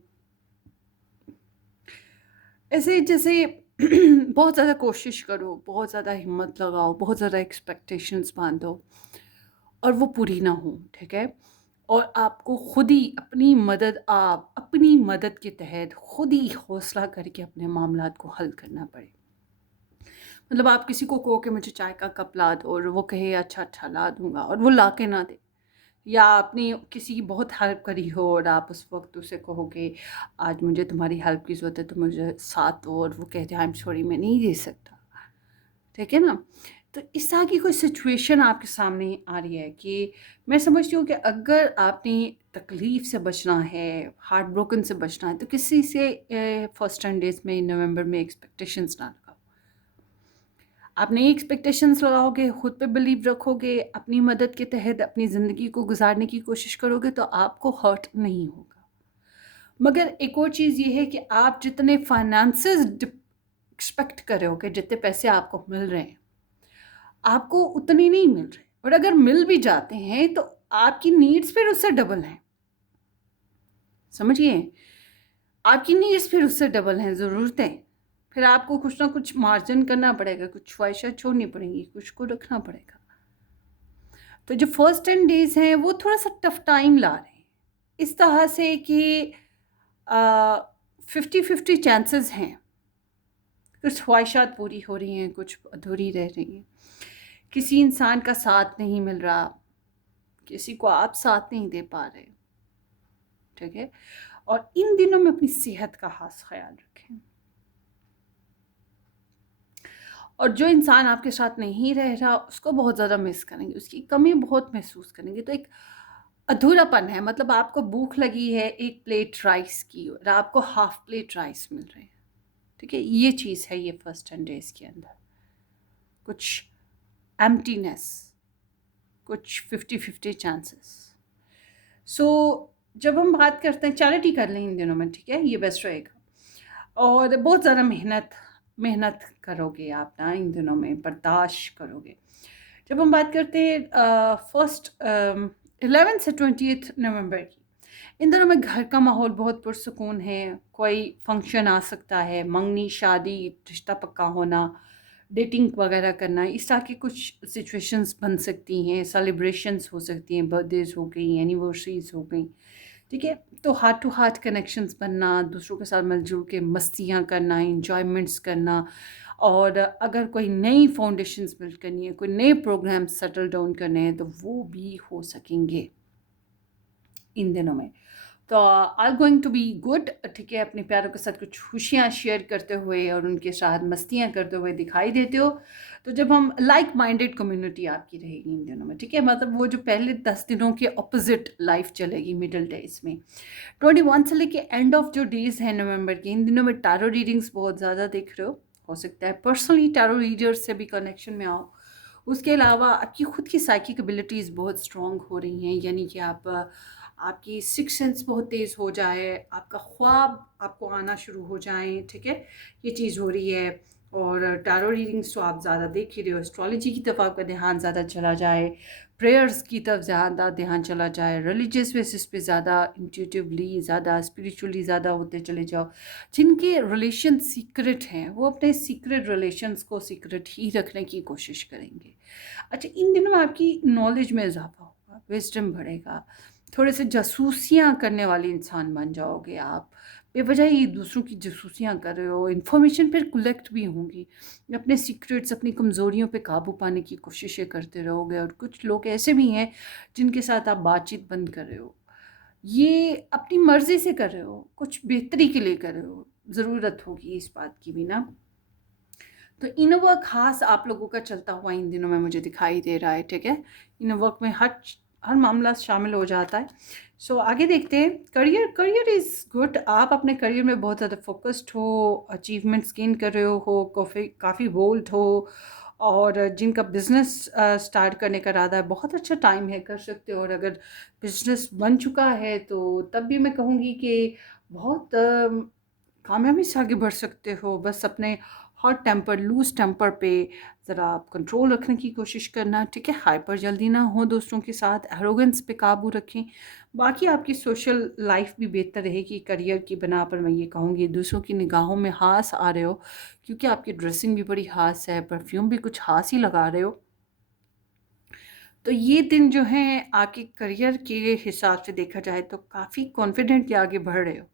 ऐसे जैसे बहुत ज़्यादा कोशिश करो, बहुत ज़्यादा हिम्मत लगाओ, बहुत ज़्यादा एक्सपेक्टेशंस बांधो और वो पूरी ना हो, ठीक है। और आपको खुद ही अपनी मदद, आप अपनी मदद के तहत खुद ही हौसला करके अपने मामलात को हल करना पड़े। मतलब आप किसी को कहो कि मुझे चाय का कप ला दो और वो कहे अच्छा अच्छा ला दूंगा और वो ला के ना दे, या आपने किसी की बहुत हेल्प करी हो और आप उस वक्त उसे कहो कि आज मुझे तुम्हारी हेल्प की ज़रूरत है तो मुझे साथ दो, और वो कहते हैं आई एम सॉरी मैं नहीं दे सकता, ठीक है ना। तो इस तरह की कोई सिचुएशन आपके सामने आ रही है कि मैं समझती हूँ कि अगर आपने तकलीफ़ से बचना है, हार्ट ब्रोकन से बचना है, तो किसी से फर्स्ट 10 डेज़ में नवंबर में एक्सपेक्टेशंस ना लगाओ। आप नई एक्सपेक्टेशंस लगाओगे, खुद पे बिलीव रखोगे, अपनी मदद के तहत अपनी ज़िंदगी को गुजारने की कोशिश करोगे तो आपको हर्ट नहीं होगा। मगर एक और चीज़ ये है कि आप जितने फाइनेंसेस एक्सपेक्ट कर रहे हो कि जितने पैसे आपको मिल रहे हैं, आपको उतने नहीं मिल रहे, और अगर मिल भी जाते हैं तो आपकी नीड्स फिर उससे डबल हैं। समझिए, आपकी नीड्स फिर उससे डबल हैं, ज़रूरतें। फिर आपको कुछ ना कुछ मार्जिन करना पड़ेगा, कुछ ख्वाहिशें छोड़नी पड़ेंगी, कुछ को रखना पड़ेगा। तो जो फर्स्ट 10 डेज़ हैं वो थोड़ा सा टफ टाइम ला रहे हैं, इस तरह से कि 50-50 चांसेस हैं। कुछ ख्वाहिशात पूरी हो रही हैं, कुछ अधूरी रह रही हैं। किसी इंसान का साथ नहीं मिल रहा, किसी को आप साथ नहीं दे पा रहे, ठीक है। और इन दिनों में अपनी सेहत का खास ख्याल रखें। और जो इंसान आपके साथ नहीं रह रहा उसको बहुत ज़्यादा मिस करेंगे, उसकी कमी बहुत महसूस करेंगे। तो एक अधूरापन है, मतलब आपको भूख लगी है एक प्लेट राइस की और आपको हाफ प्लेट राइस मिल रहे हैं, ठीक है। ये चीज़ है ये फर्स्ट 10 डेज़ के अंदर, कुछ एम्प्टीनेस, कुछ 50-50 चांसेस। सो जब हम बात करते हैं, चैरिटी कर लें इन दिनों में, ठीक है, ये बेस्ट रहेगा। और बहुत ज़्यादा मेहनत करोगे आप ना इन दिनों में, बर्दाश्त करोगे। जब हम बात करते हैं फर्स्ट 11 से 20 नवंबर की, इन दिनों में घर का माहौल बहुत पुरसुकून है। कोई फंक्शन आ सकता है, मंगनी, शादी, रिश्ता पक्का होना, डेटिंग वगैरह करना, इस तरह की कुछ सिचुएशंस बन सकती हैं। सेलिब्रेशंस हो सकती हैं, बर्थडेज हो गई, एनिवर्सरीज हो गई, ठीक है। तो हार्ट टू हार्ट कनेक्शंस बनना, दूसरों के साथ मिलजुल के मस्तियाँ करना, इंजॉयमेंट्स करना, और अगर कोई नई फाउंडेशंस बिल्ड करनी है, कोई नए प्रोग्राम सेटल डाउन करने हैं, तो वो भी हो सकेंगे इन दिनों में। तो are going to be good, ठीक है। अपने प्यारों के साथ कुछ खुशियाँ शेयर करते हुए और उनके साथ मस्तियाँ करते हुए दिखाई देते हो, तो जब हम लाइक माइंडेड कम्युनिटी आपकी रहेगी इन दिनों में, ठीक है। मतलब वो जो पहले 10 दिनों के ऑपोजिट लाइफ चलेगी मिडिल डेज में। 21 से लेके एंड ऑफ जो डेज हैं नवंबर के, इन दिनों में टैरो रीडिंग्स बहुत ज़्यादा देख रहे हो सकता है पर्सनली टैरो रीडर्स से भी कनेक्शन में आओ। उसके अलावा आपकी खुद की साइकिक एबिलिटीज़ बहुत स्ट्रॉन्ग हो रही हैं, यानी कि आपकी सिक्स सेंस बहुत तेज़ हो जाए, आपका ख्वाब आपको आना शुरू हो जाए, ठीक है, ये चीज़ हो रही है। और टैरो रीडिंग्स तो आप ज़्यादा देख ही रहे हो, एस्ट्रोलॉजी की तरफ आपका ध्यान ज़्यादा चला जाए, प्रेयर्स की तरफ ज़्यादा ध्यान चला जाए, रिलीजियस बेसिस पे ज़्यादा, इंट्यूटिवली ज़्यादा, स्पिरिचुअली ज़्यादा होते चले जाओ। जिनके रिलेशन सीक्रेट हैं वो अपने सीक्रेट रिलेशंस को सीक्रेट ही रखने की कोशिश करेंगे। अच्छा, इन दिनों में आपकी नॉलेज में इजाफा होगा, विजडम बढ़ेगा, थोड़े से जासूसियाँ करने वाले इंसान बन जाओगे आप। बेवजह ही दूसरों की जासूसियाँ कर रहे हो, इन्फॉर्मेशन फिर कलेक्ट भी होंगी, अपने सीक्रेट्स, अपनी कमज़ोरियों पे काबू पाने की कोशिशें करते रहोगे। और कुछ लोग ऐसे भी हैं जिनके साथ आप बातचीत बंद कर रहे हो, ये अपनी मर्ज़ी से कर रहे हो, कुछ बेहतरी के लिए कर रहे हो, ज़रूरत होगी इस बात की भी ना। तो इनर वर्क खास आप लोगों का चलता हुआ इन दिनों में मुझे दिखाई दे रहा है, ठीक है। इनर वर्क में हर मामला शामिल हो जाता है। सो आगे देखते हैं। Career, career is good. आप अपने करियर में बहुत ज़्यादा फोकस्ड हो, अचीवमेंट्स गेन कर रहे हो, काफ़ी काफ़ी बोल्ड हो, और जिनका बिजनेस स्टार्ट करने का इरादा है, बहुत अच्छा टाइम है, कर सकते हो। और अगर बिजनेस बन चुका है तो तब भी मैं कहूँगी कि बहुत कामयाबी से आगे बढ़ सकते हो। बस अपने हॉट टेम्पर, लूज़ टेम्पर पे ज़रा आप कंट्रोल रखने की कोशिश करना, ठीक है। हाइपर जल्दी ना हो दोस्तों के साथ, एरोगेंस पे काबू रखें। बाकी आपकी सोशल लाइफ भी बेहतर रहेगी। करियर की बिना पर मैं ये कहूँगी, दूसरों की निगाहों में ख़ास आ रहे हो, क्योंकि आपकी ड्रेसिंग भी बड़ी ख़ास है, परफ्यूम भी कुछ ख़ास ही लगा रहे हो। तो ये दिन जो हैं आपके करियर के हिसाब से देखा जाए तो काफ़ी कॉन्फिडेंटली आगे बढ़ रहे हो।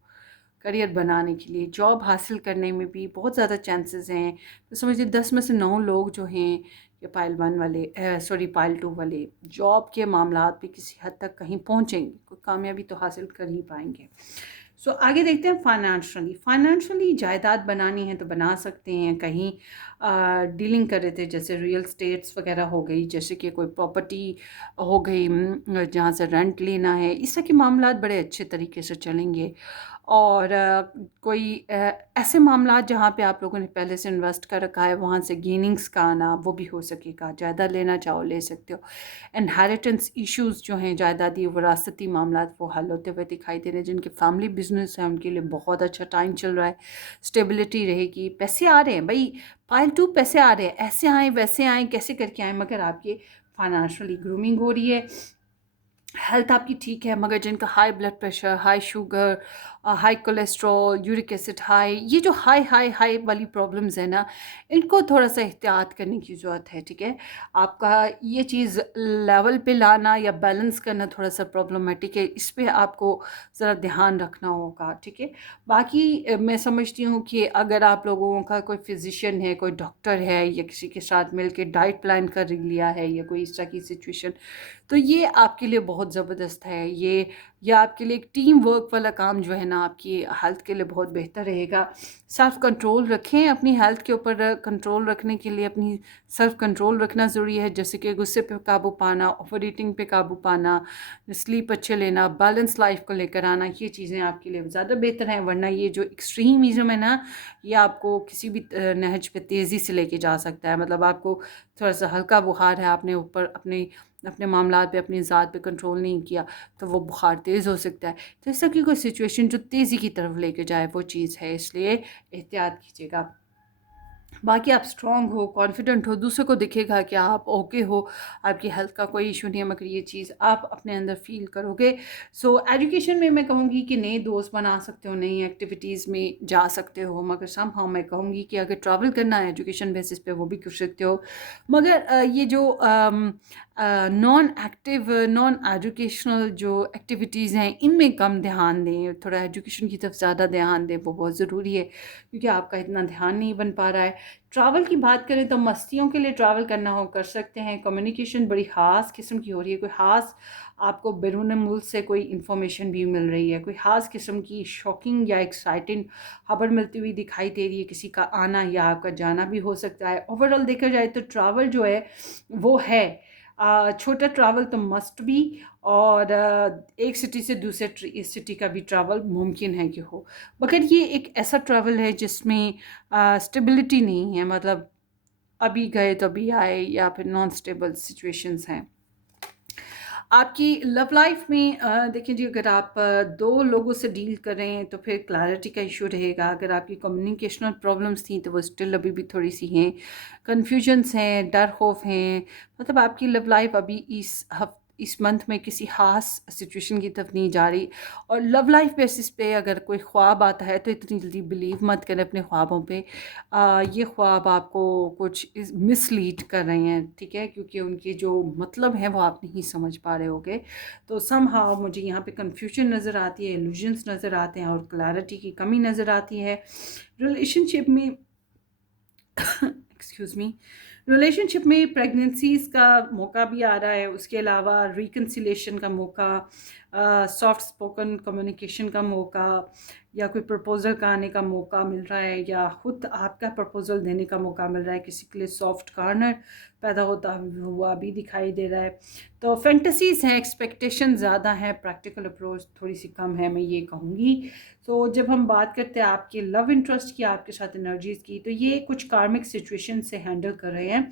करियर बनाने के लिए, जॉब हासिल करने में भी बहुत ज़्यादा चांसेस हैं। तो समझिए 10 में से 9 लोग जो हैं ये पाइल 1 वाले, सॉरी पाइल 2 वाले, जॉब के मामलात भी किसी हद तक कहीं पहुँचेंगे, कोई कामयाबी तो हासिल कर ही पाएंगे। सो आगे देखते हैं फाइनेंशियली। फाइनेंशियली जायदाद बनानी है तो बना सकते हैं। कहीं डीलिंग कर रहे थे, जैसे रियल स्टेट्स वगैरह हो गई, जैसे कि कोई प्रॉपर्टी हो गई, जहाँ से रेंट लेना है, इस तरह के मामलात बड़े अच्छे तरीके से चलेंगे। और कोई ऐसे मामलात जहाँ पे आप लोगों ने पहले से इन्वेस्ट कर रखा है, वहाँ से गेनिंग्स का आना वो भी हो सकेगा। जायदाद लेना चाहो ले सकते हो। इनहेरिटेंस इश्यूज़ जो हैं, जायदादी विरासती मामलात, वो हल होते हुए दिखाई दे रहे हैं। जिनके फैमिली बिजनेस है उनके लिए बहुत अच्छा टाइम चल रहा है, स्टेबिलिटी रहेगी। पैसे आ रहे हैं भाई, पाइल 2 पैसे आ रहे हैं, ऐसे आए वैसे आए कैसे करके आए, मगर आपकी फाइनेंशियली ग्रूमिंग हो रही है। हेल्थ आपकी ठीक है, मगर जिनका high blood pressure, high sugar, high cholesterol, uric acid high, ये जो हाई हाई हाई वाली प्रॉब्लम्स है ना, इनको थोड़ा सा एहतियात करने की ज़रूरत है, ठीक है। आपका ये चीज़ लेवल पे लाना या बैलेंस करना थोड़ा सा प्रॉब्लमेटिक है, इस पे आपको ज़रा ध्यान रखना होगा, ठीक है। बाकी मैं समझती हूँ कि अगर आप लोगों का कोई फिजिशियन है, कोई डॉक्टर है, या किसी के साथ मिल के डाइट प्लान कर लिया है, या कोई इस तरह की सिचुएशन, तो ये आपके लिए बहुत ज़बरदस्त है। ये आपके लिए एक टीम वर्क वाला काम जो है ना, आपकी हेल्थ के लिए बहुत बेहतर रहेगा। सेल्फ कंट्रोल रखें, अपनी हेल्थ के ऊपर कंट्रोल रखने के लिए अपनी सेल्फ कंट्रोल रखना ज़रूरी है, जैसे कि गुस्से पे काबू पाना, ओवर ईटिंग पे काबू पाना, स्लीप अच्छे लेना, बैलेंस लाइफ को लेकर आना, ये चीज़ें आपके लिए ज़्यादा बेहतर हैं। वरना ये जो एक्सट्रीमिज़म है ना, ये आपको किसी भी नहज पे तेज़ी से लेके जा सकता है। मतलब आपको थोड़ा सा हल्का बुखार है, आपने ऊपर अपने अपने मामलात पे, अपनी ज़ात पे कंट्रोल नहीं किया, तो वो बुखार तेज़ हो सकता है। तो इस तरह की कोई सिचुएशन जो तेज़ी की तरफ लेके जाए, वो चीज़ है, इसलिए एहतियात कीजिएगा। बाकी आप स्ट्रॉन्ग हो, कॉन्फिडेंट हो, दूसरे को दिखेगा कि आप ओके हो, आपकी हेल्थ का कोई इशू नहीं है, मगर ये चीज़ आप अपने अंदर फ़ील करोगे। सो एजुकेशन में मैं कहूँगी कि नए दोस्त बना सकते हो, नई एक्टिविटीज़ में जा सकते हो, मगर समहाउ मैं कहूँगी कि अगर ट्रैवल करना है एजुकेशन बेसिस पे, वो भी कर सकते हो। मगर ये जो नॉन एक्टिव, नॉन एजुकेशनल जो एक्टिविटीज़ हैं, इनमें कम ध्यान दें, थोड़ा एजुकेशन की तरफ ज़्यादा ध्यान दें, वो बहुत ज़रूरी है, क्योंकि आपका इतना ध्यान नहीं बन पा रहा है। ट्रैवल की बात करें तो मस्तियों के लिए ट्रैवल करना हो कर सकते हैं। कम्युनिकेशन बड़ी ख़ास किस्म की हो रही है, कोई ख़ास आपको बैरून मुल्क से कोई इन्फॉर्मेशन भी मिल रही है, कोई ख़ास किस्म की शॉकिंग या एक्साइटिंग खबर मिलती हुई दिखाई दे रही है। किसी का आना या आपका जाना भी हो सकता है। ओवरऑल देखा जाए तो ट्रैवल जो है वो है, छोटा ट्रैवल तो मस्ट बी, और एक सिटी से दूसरे सिटी का भी ट्रैवल मुमकिन है कि हो, मगर ये एक ऐसा ट्रैवल है जिसमें स्टेबिलिटी नहीं है। मतलब अभी गए तो अभी आए, या फिर नॉन स्टेबल सिचुएशंस हैं। आपकी लव लाइफ में देखिए जी, अगर आप दो लोगों से डील कर रहे हैं तो फिर क्लैरिटी का इशू रहेगा। अगर आपकी कम्युनिकेशनल प्रॉब्लम्स थी तो वो स्टिल अभी भी थोड़ी सी हैं, कन्फ्यूजन्स हैं, डर खौफ हैं। मतलब आपकी लव लाइफ अभी इस मंथ में किसी ख़ास सिचुएशन की तरफ नहीं जा रही। और लव लाइफ बेसिस पे अगर कोई ख्वाब आता है तो इतनी जल्दी बिलीव मत करें अपने ख्वाबों पे। ये ख्वाब आपको कुछ मिसलीड कर रहे हैं, ठीक है, क्योंकि उनके जो मतलब है वो आप नहीं समझ पा रहे होगे। तो समहाउ मुझे यहाँ पे कन्फ्यूजन नज़र आती है, इल्यूजन्स नज़र आते हैं, और क्लैरिटी की कमी नज़र आती है रिलेशनशिप में। Excuse me. रिलेशनशिप में प्रेगनेंसीज़ का मौका भी आ रहा है, उसके अलावा रिकन्सिलेशन का मौका, सॉफ्ट स्पोकन कम्युनिकेशन का मौका, या कोई प्रपोज़ल का आने का मौका मिल रहा है, या ख़ुद आपका प्रपोज़ल देने का मौका मिल रहा है, किसी के लिए सॉफ्ट कॉर्नर पैदा होता हुआ भी दिखाई दे रहा है। तो फैंटेसीज़ हैं, एक्सपेक्टेशन ज़्यादा हैं, प्रैक्टिकल अप्रोच थोड़ी सी कम है, मैं ये कहूँगी। तो जब हम बात करते हैं आपके लव इंटरेस्ट की, आपके साथ एनर्जीज़ की, तो ये कुछ कार्मिक सिचुएशन से हैंडल कर रहे हैं।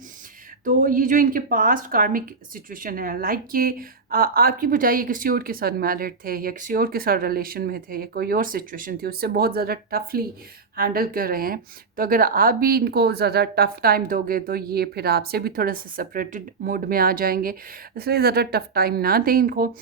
तो ये जो इनके पास्ट कार्मिक सिचुएशन है, लाइक कि आपकी बजाय ये किसी और के साथ मैरिड थे, या किसी और के साथ रिलेशन में थे, या कोई और सिचुएशन थी, उससे बहुत ज़्यादा टफली हैंडल कर रहे हैं। तो अगर आप भी इनको ज़्यादा टफ टाइम दोगे तो ये फिर आपसे भी थोड़ा सा सेपरेटेड मोड में आ जाएंगे। इसलिए ज़्यादा टफ टाइम ना दें इनको।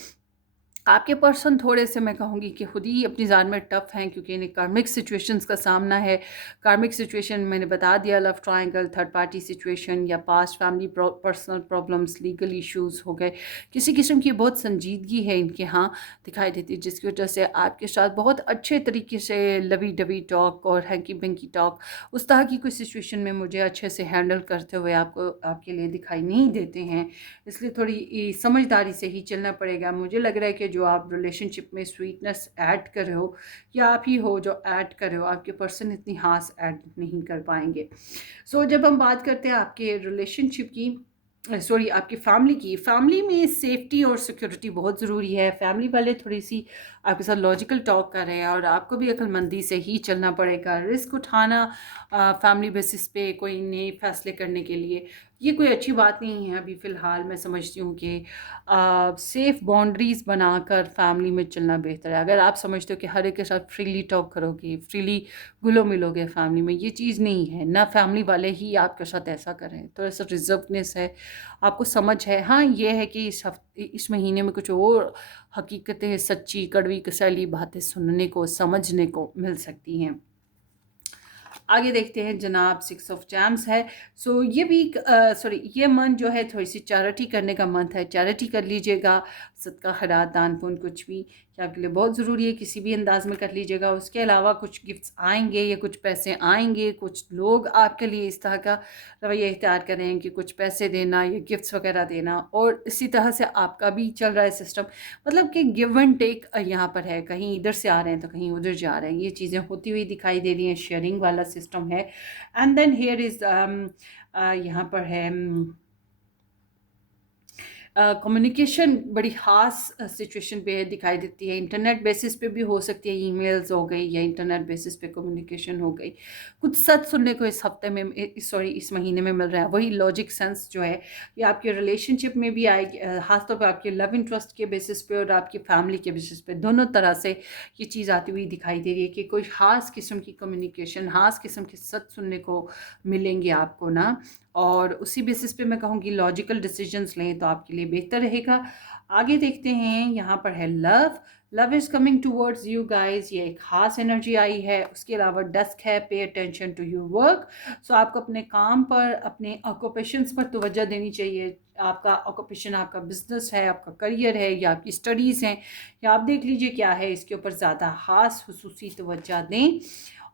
आपके पर्सन थोड़े से मैं कहूँगी कि खुद ही अपनी जान में टफ हैं, क्योंकि इन्हें कार्मिक सिचुएशंस का सामना है। कार्मिक सिचुएशन मैंने बता दिया, love triangle, third party situation, या past family personal problems, legal issues हो गए। किसी किस्म की बहुत संजीदगी है इनके यहाँ दिखाई देती है, जिसकी वजह से आपके साथ बहुत अच्छे तरीके से लवी डवी टॉक और हैंकी बेंकी टॉक, उस तरह की कोई सिचुएशन में मुझे अच्छे से हैंडल करते हुए आपके लिए दिखाई नहीं देते हैं। इसलिए थोड़ी समझदारी से ही चलना पड़ेगा। मुझे लग रहा है कि जो आप रिलेशनशिप में स्वीटनेस ऐड कर रहे हो, या आप ही हो जो ऐड कर रहे हो, आपके पर्सन इतनी खास ऐड नहीं कर पाएंगे। सो जब हम बात करते हैं आपके रिलेशनशिप की, सॉरी आपकी फैमिली की, फैमिली में सेफ्टी और सिक्योरिटी बहुत ज़रूरी है। फैमिली वाले थोड़ी सी आपके साथ लॉजिकल टॉक कर रहे हैं, और आपको भी अक्लमंदी से ही चलना पड़ेगा। रिस्क उठाना फैमिली बेसिस पे कोई नए फैसले करने के लिए, ये कोई अच्छी बात नहीं है। अभी फ़िलहाल मैं समझती हूँ कि सेफ़ बाउंड्रीज़ बनाकर फैमिली में चलना बेहतर है। अगर आप समझते हो कि हर एक के साथ फ्रीली टॉक करोगे, फ्रीली घुलो मिलोगे फैमिली में, ये चीज़ नहीं है ना। फैमिली वाले ही आपके साथ ऐसा करें, थोड़ा सा रिजर्वनेस है, आपको समझ है। हाँ, ये है कि इस महीने में कुछ और हकीकतें, सच्ची कड़वी कसैली बातें सुनने को, समझने को मिल सकती हैं। आगे देखते हैं जनाब, 6 ऑफ चैम्स है। सो ये भी सॉरी, ये मंथ जो है थोड़ी सी चैरिटी करने का मंथ है। चैरिटी कर लीजिएगा, सदका खैरात, दान पुण्य, कुछ भी ये आपके लिए बहुत ज़रूरी है, किसी भी अंदाज में कर लीजिएगा। उसके अलावा कुछ गिफ्ट्स आएंगे या कुछ पैसे आएंगे, कुछ लोग आपके लिए इस तरह का रवैया इख्तियार करें कि कुछ पैसे देना या गिफ्ट्स वगैरह देना, और इसी तरह से आपका भी चल रहा है सिस्टम। मतलब कि गिव एंड टेक यहाँ पर है, कहीं इधर से आ रहे हैं तो कहीं उधर जा रहे हैं, ये चीज़ें होती हुई दिखाई दे रही हैं। शेयरिंग वाला सिस्टम है। एंड देन हेयर इज़ यहाँ पर है कम्युनिकेशन बड़ी ख़ास सिचुएशन पे दिखाई देती है। इंटरनेट बेसिस पे भी हो सकती है, ईमेल्स हो गई, या इंटरनेट बेसिस पे कम्युनिकेशन हो गई। कुछ सच सुनने को इस हफ्ते में, सॉरी इस महीने में मिल रहा है। वही लॉजिक सेंस जो है ये आपके रिलेशनशिप में भी आएगी, ख़ासतौर पर आपके लव इंटरेस्ट के बेसिस पे और आपकी फैमिली के बेसिस पे, दोनों तरह से ये चीज़ आती हुई दिखाई दे रही है कि कोई ख़ास किस्म की कम्युनिकेशन, ख़ास किस्म के सच सुनने को मिलेंगे आपको ना। और उसी बेसिस पे मैं कहूँगी लॉजिकल डिसीजंस लें तो आपके लिए बेहतर रहेगा। आगे देखते हैं, यहाँ पर है love. Love is coming towards you guys, ये एक खास एनर्जी आई है। उसके अलावा डस्क है, pay attention to your work. So आपको अपने काम पर, अपने ऑक्यूपेशंस पर तवज्जो देनी चाहिए। आपका ऑक्यूपेशन, आपका बिजनेस है, आपका करियर है, या आपकी स्टडीज़ हैं, या आप देख लीजिए क्या है, इसके ऊपर ज़्यादा खास खुसूसी तवज्जो दें।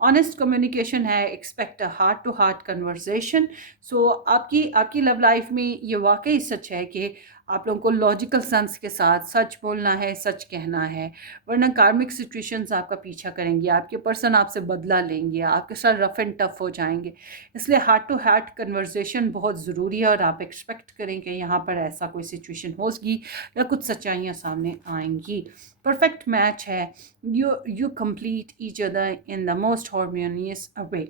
ऑनेस्ट कम्युनिकेशन है, expect a heart to heart conversation. So आपकी लव लाइफ में ये वाकई सच है कि आप लोगों को लॉजिकल सेंस के साथ सच बोलना है, सच कहना है, वरना कार्मिक सिचुएशंस आपका पीछा करेंगे, आपके पर्सन आपसे बदला लेंगे, आपके साथ रफ एंड टफ हो जाएंगे। इसलिए हार्ट टू हार्ट कन्वर्सेशन बहुत ज़रूरी है, और आप एक्सपेक्ट करें कि यहाँ पर ऐसा कोई सिचुएशन होगी या कुछ सच्चाइयाँ सामने आएंगी। परफेक्ट मैच है, you complete each other in the most harmonious way.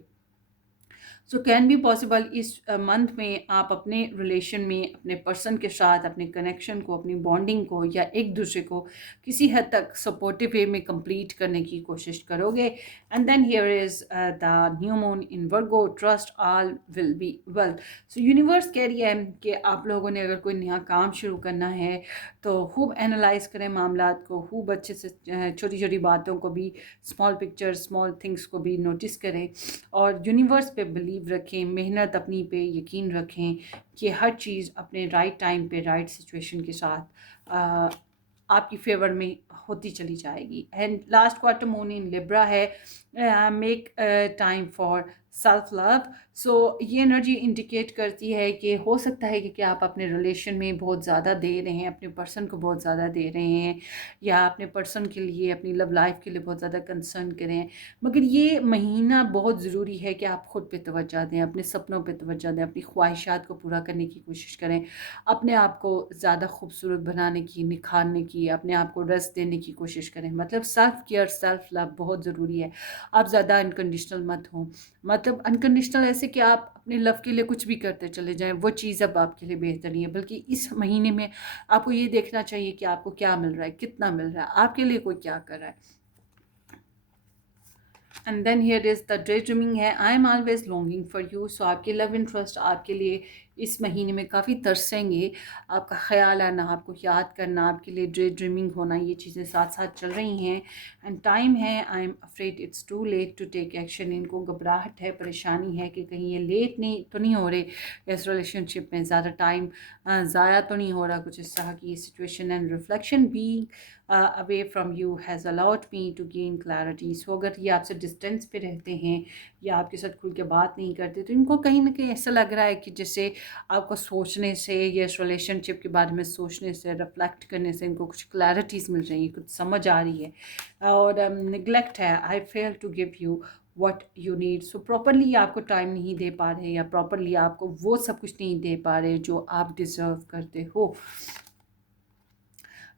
So can be possible इस मंथ में आप अपने रिलेशन में अपने पर्सन के साथ अपने कनेक्शन को, अपनी बॉन्डिंग को, या एक दूसरे को किसी हद तक सपोर्टिव वे में कंप्लीट करने की कोशिश करोगे। And then here is the new moon in Virgo, trust all will be well. So universe कह रही है कि आप लोगों ने अगर कोई नया काम शुरू करना है तो खूब एनालाइज करें मामलात को, खूब अच्छे से छोटी छोटी बातों को भी, स्मॉल पिक्चर, स्मॉल थिंग्स को भी नोटिस करें, और यूनिवर्स पे बिलीव रखें, मेहनत अपनी पे यकीन रखें कि हर चीज़ अपने राइट टाइम पे, राइट सिचुएशन के साथ आपकी फेवर में होती चली जाएगी। And last quarter moon in Libra है, make time for self love. So ये एनर्जी इंडिकेट करती है कि हो सकता है कि आप अपने रिलेशन में बहुत ज़्यादा दे रहे हैं, अपने पर्सन को बहुत ज़्यादा दे रहे हैं, या अपने पर्सन के लिए, अपनी लव लाइफ के लिए बहुत ज़्यादा कंसर्न करें। मगर ये महीना बहुत ज़रूरी है कि आप खुद पे तवज्जो दें, अपने सपनों पे तवज्जो दें, अपनी ख्वाहिशात को पूरा करने की कोशिश करें, अपने आप को ज़्यादा खूबसूरत बनाने की, निखारने की, अपने आप को रेस्ट देने की कोशिश करें। मतलब सेल्फ केयर, सेल्फ लव बहुत ज़रूरी है। आप ज़्यादा अनकंडीशनल मत हों। मतलब अनकंडीशनल ऐसे कि आप अपने लव के लिए कुछ भी करते चले जाएं, वो चीज़ अब आपके लिए बेहतर नहीं है। बल्कि इस महीने में आपको ये देखना चाहिए कि आपको क्या मिल रहा है, कितना मिल रहा है, आपके लिए कोई क्या कर रहा है। And then here is the daydreaming है, I am always longing for you. So आपके लव इंटरेस्ट आपके लिए इस महीने में काफ़ी तरसेंगे, आपका ख्याल आना, आपको याद करना, आपके लिए डे ड्रीमिंग होना, ये चीज़ें साथ साथ चल रही हैं। एंड टाइम है, I am afraid it's too late to take action. इनको घबराहट है, परेशानी है कि कहीं ये लेट नहीं तो नहीं हो रहे इस रिलेशनशिप में, ज़्यादा टाइम ज़ाया तो नहीं हो रहा, कुछ इस तरह की situation. And reflection being away from you has allowed me to gain clarity. So अगर ये आपसे डिस्टेंस पे रहते हैं या आपके साथ खुल के बात नहीं करते, तो इनको कहीं ना कहीं ऐसा लग रहा है कि जैसे आपको सोचने से या इस रिलेशनशिप के बारे में सोचने से, रिफ्लेक्ट करने से इनको कुछ क्लैरिटीज़ मिल रही है, कुछ समझ आ रही है। और निगलेक्ट है, I fail to give you what you need. So properly आपको टाइम नहीं दे पा रहे, या प्रॉपरली आपको वो सब कुछ नहीं दे पा रहे जो आप डिज़र्व करते हो।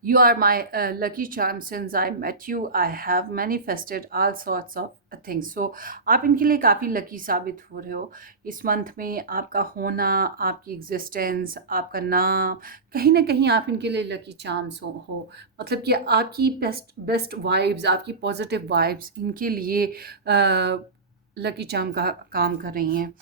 You are my lucky charm. Since I met you, I have manifested all sorts of things. So आप इनके लिए काफ़ी लकी साबित हो रहे हो इस मंथ में। आपका होना, आपकी एग्जिस्टेंस, आपका नाम, कहीं ना कहीं आप इनके लिए लकी चार्म्स हो। मतलब कि आपकी बेस्ट बेस्ट वाइब्स, आपकी पॉजिटिव वाइब्स इनके लिए लकी चार्म का काम कर रही हैं।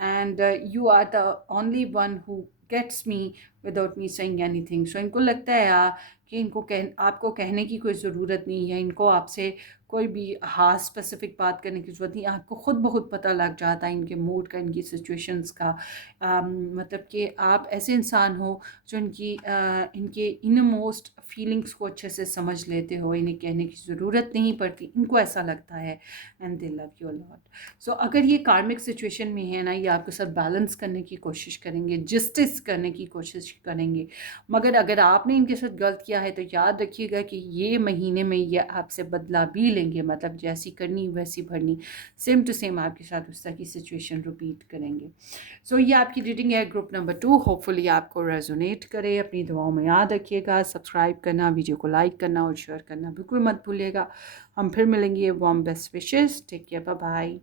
And you are the only one who gets me without me saying anything. So इनको लगता है कि इनको आपको कहने की कोई ज़रूरत नहीं है, इनको आपसे कोई भी हाँ स्पेसिफिक बात करने की ज़रूरत नहीं, आपको ख़ुद बहुत पता लग जाता है इनके मूड का, इनकी सिचुएशंस का। मतलब कि आप ऐसे इंसान हो जो इनके इनमोस्ट फीलिंग्स को अच्छे से समझ लेते हो, इन्हें कहने की ज़रूरत नहीं पड़ती, इनको ऐसा लगता है। And they love you a lot. So अगर ये कार्मिक सिचुएशन में है ना, ये आपके साथ बैलेंस करने की कोशिश करेंगे, जस्टिस करने की कोशिश करेंगे। मगर अगर आपने इनके साथ गलत किया है तो याद रखिएगा कि ये महीने में ये आपसे बदला भी लेंगे। मतलब जैसी करनी वैसी भरनी, सेम टू सेम आपके साथ उस तरह की सिचुएशन रिपीट करेंगे। सो ये आपकी रीडिंग है ग्रुप नंबर 2। होपफुली आपको रेजोनेट करे। अपनी दुआओं में याद रखिएगा, सब्सक्राइब करना, वीडियो को लाइक करना और शेयर करना बिल्कुल मत भूलिएगा। हम फिर मिलेंगे। Warm best wishes, take care, bye bye.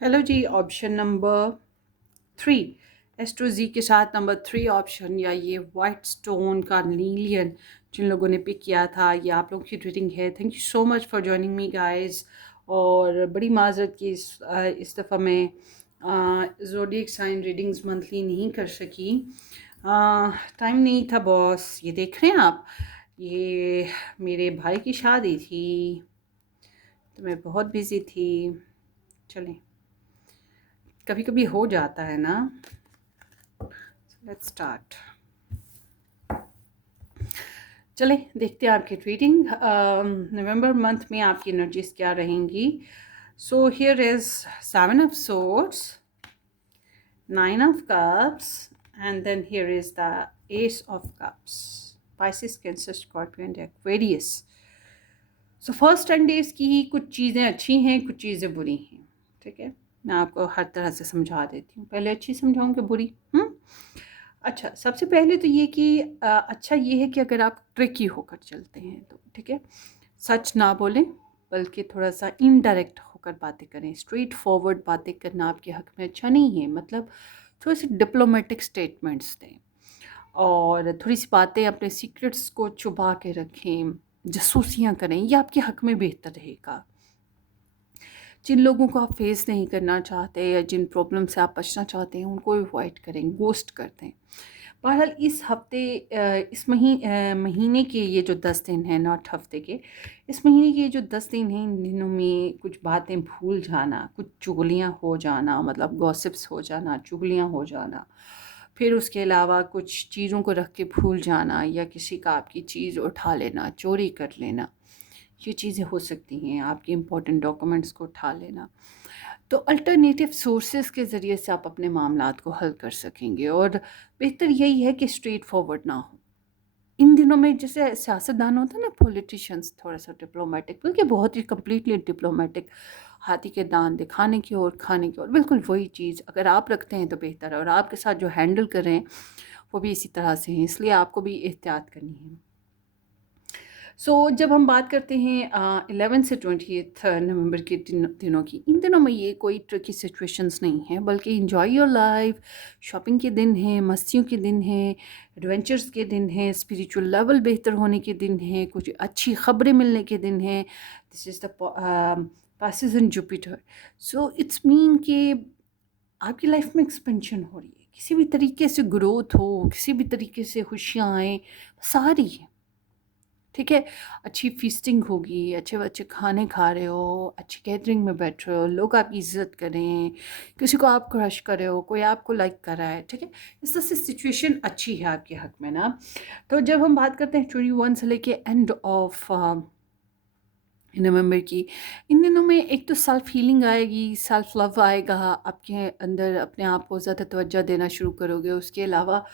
Hello जी, ऑप्शन नंबर 3 एस्ट्रोजी के साथ नंबर 3 ऑप्शन, या ये वाइट स्टोन का नीलियन जिन लोगों ने पिक किया था, ये आप लोगों की रीडिंग है। Thank you so much for joining me guys. और बड़ी माजरत की इस दफ़ा मैं ज़ोडिएक साइन रीडिंग्स मंथली नहीं कर सकी, टाइम नहीं था बॉस। ये देख रहे हैं आप, ये मेरे भाई की शादी थी तो मैं बहुत बिज़ी थी। चलें, कभी कभी हो जाता है ना। Let's start. चलें देखते हैं आपकी रीडिंग नवंबर मंथ में आपकी एनर्जीज क्या रहेंगी। So here is 7 of swords, 9 of cups, and then here is the ace of cups. Pisces, Cancer, Scorpio and Aquarius. So first 10 days की ही कुछ चीज़ें अच्छी हैं, कुछ चीज़ें बुरी हैं। ठीक है, मैं आपको हर तरह से समझा देती हूँ। पहले अच्छी समझाऊँ कि बुरी? अच्छा, सबसे पहले तो ये कि अच्छा ये है कि अगर आप ट्रिकी होकर चलते हैं तो ठीक है, सच ना बोलें बल्कि थोड़ा सा इनडायरेक्ट होकर होकर बातें करें, स्ट्रेट फॉरवर्ड बातें करना आपके हक में अच्छा नहीं है। मतलब थोड़े से डिप्लोमेटिक स्टेटमेंट्स दें और थोड़ी सी बातें अपने सीक्रेट्स को छुपा के रखें, जासूसियाँ करें, ये आपके हक में बेहतर रहेगा। जिन लोगों को आप फेस नहीं करना चाहते या जिन प्रॉब्लम से आप बचना चाहते हैं उनको अवॉइड करें, गोस्ट कर दें। बहरहाल इस हफ्ते इस महीने के ये जो 10 दिन हैं, नॉट हफ्ते के, इस महीने के ये जो 10 दिन हैं, इन दिनों में कुछ बातें भूल जाना, कुछ चुगलियाँ हो जाना, मतलब गॉसिप्स हो जाना, चुगलियाँ हो जाना, फिर उसके अलावा कुछ चीज़ों को रख के भूल जाना या किसी का आपकी चीज़ उठा लेना, चोरी कर लेना, ये चीज़ें हो सकती हैं। आपके इम्पोर्टेंट डॉक्यूमेंट्स को उठा लेना। तो अल्टरनेटिव सोर्सेज के ज़रिए से आप अपने मामलात को हल कर सकेंगे और बेहतर यही है कि स्ट्रेट फॉरवर्ड ना हो। इन दिनों में जैसे सियासतदान होता है ना, पॉलिटिशियंस, थोड़ा सा डिप्लोमेटिक, बल्कि बहुत ही कम्प्लीटली डिप्लोमेटिक, हाथी के दांत दिखाने की और खाने की और, बिल्कुल वही चीज़ अगर आप रखते हैं तो बेहतर है और आपके साथ जो हैंडल कर रहे हैं वो भी इसी तरह से हैं, इसलिए आपको भी एहतियात करनी है। जब हम बात करते हैं 11 से 28 नवंबर के दिनों की, इन दिनों में ये कोई ट्रिकी सिचुएशंस नहीं है, बल्कि इंजॉय योर लाइफ, शॉपिंग के दिन हैं, मस्तियों के दिन हैं, एडवेंचर्स के दिन हैं, स्पिरिचुअल लेवल बेहतर होने के दिन हैं, कुछ अच्छी खबरें मिलने के दिन हैं। This is the passes in Jupiter. So it's mean कि आपकी लाइफ में एक्सपेंशन हो रही है, किसी भी तरीके से ग्रोथ हो, किसी भी तरीके से खुशियाँ आएँ, सारी है, ठीक है। अच्छी फीस्टिंग होगी, अच्छे अच्छे खाने खा रहे हो, अच्छी गैदरिंग में बैठ रहे हो, लोग आपकी इज्जत करें, किसी को आप क्रश कर रहे हो, कोई आपको लाइक कर रहा है, ठीक है। इस तरह से सिचुएशन अच्छी है आपके हक में ना। तो जब हम बात करते हैं 21 से लेके एंड ऑफ नवंबर की, इन दिनों में एक तो सेल्फ हीलिंग आएगी, सेल्फ लव आएगा, आपके अंदर अपने आप को ज़्यादा तवज्जो देना शुरू करोगे। उसके अलावा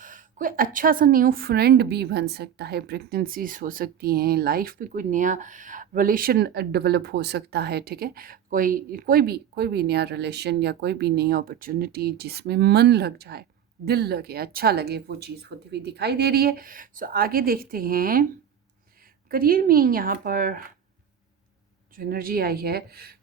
कोई अच्छा सा न्यू फ्रेंड भी बन सकता है, प्रेगनेंसीज हो सकती हैं, लाइफ में कोई नया रिलेशन डेवलप हो सकता है, ठीक है। कोई भी नया रिलेशन या कोई भी नई अपॉर्चुनिटी जिसमें मन लग जाए, दिल लगे, अच्छा लगे, वो चीज़ होती हुई दिखाई दे रही है। आगे देखते हैं करियर में यहाँ पर जो एनर्जी आई है।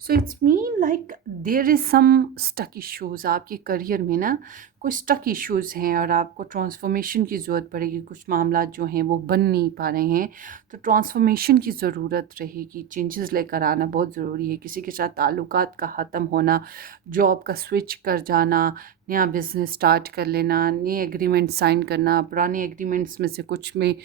It's mean like there is some stuck issues आपके करियर में ना, कुछ स्टक इश्यूज हैं और आपको ट्रांसफॉर्मेशन की ज़रूरत पड़ेगी। कुछ मामला जो हैं वो बन नहीं पा रहे हैं, तो ट्रांसफॉर्मेशन की ज़रूरत रहेगी, चेंजेस लेकर आना बहुत ज़रूरी है। किसी के साथ ताल्लुकात का ख़त्म होना, जॉब का स्विच कर जाना, नया बिज़नेस स्टार्ट कर लेना, नए एग्रीमेंट साइन करना, पुराने एग्रीमेंट्स में से कुछ में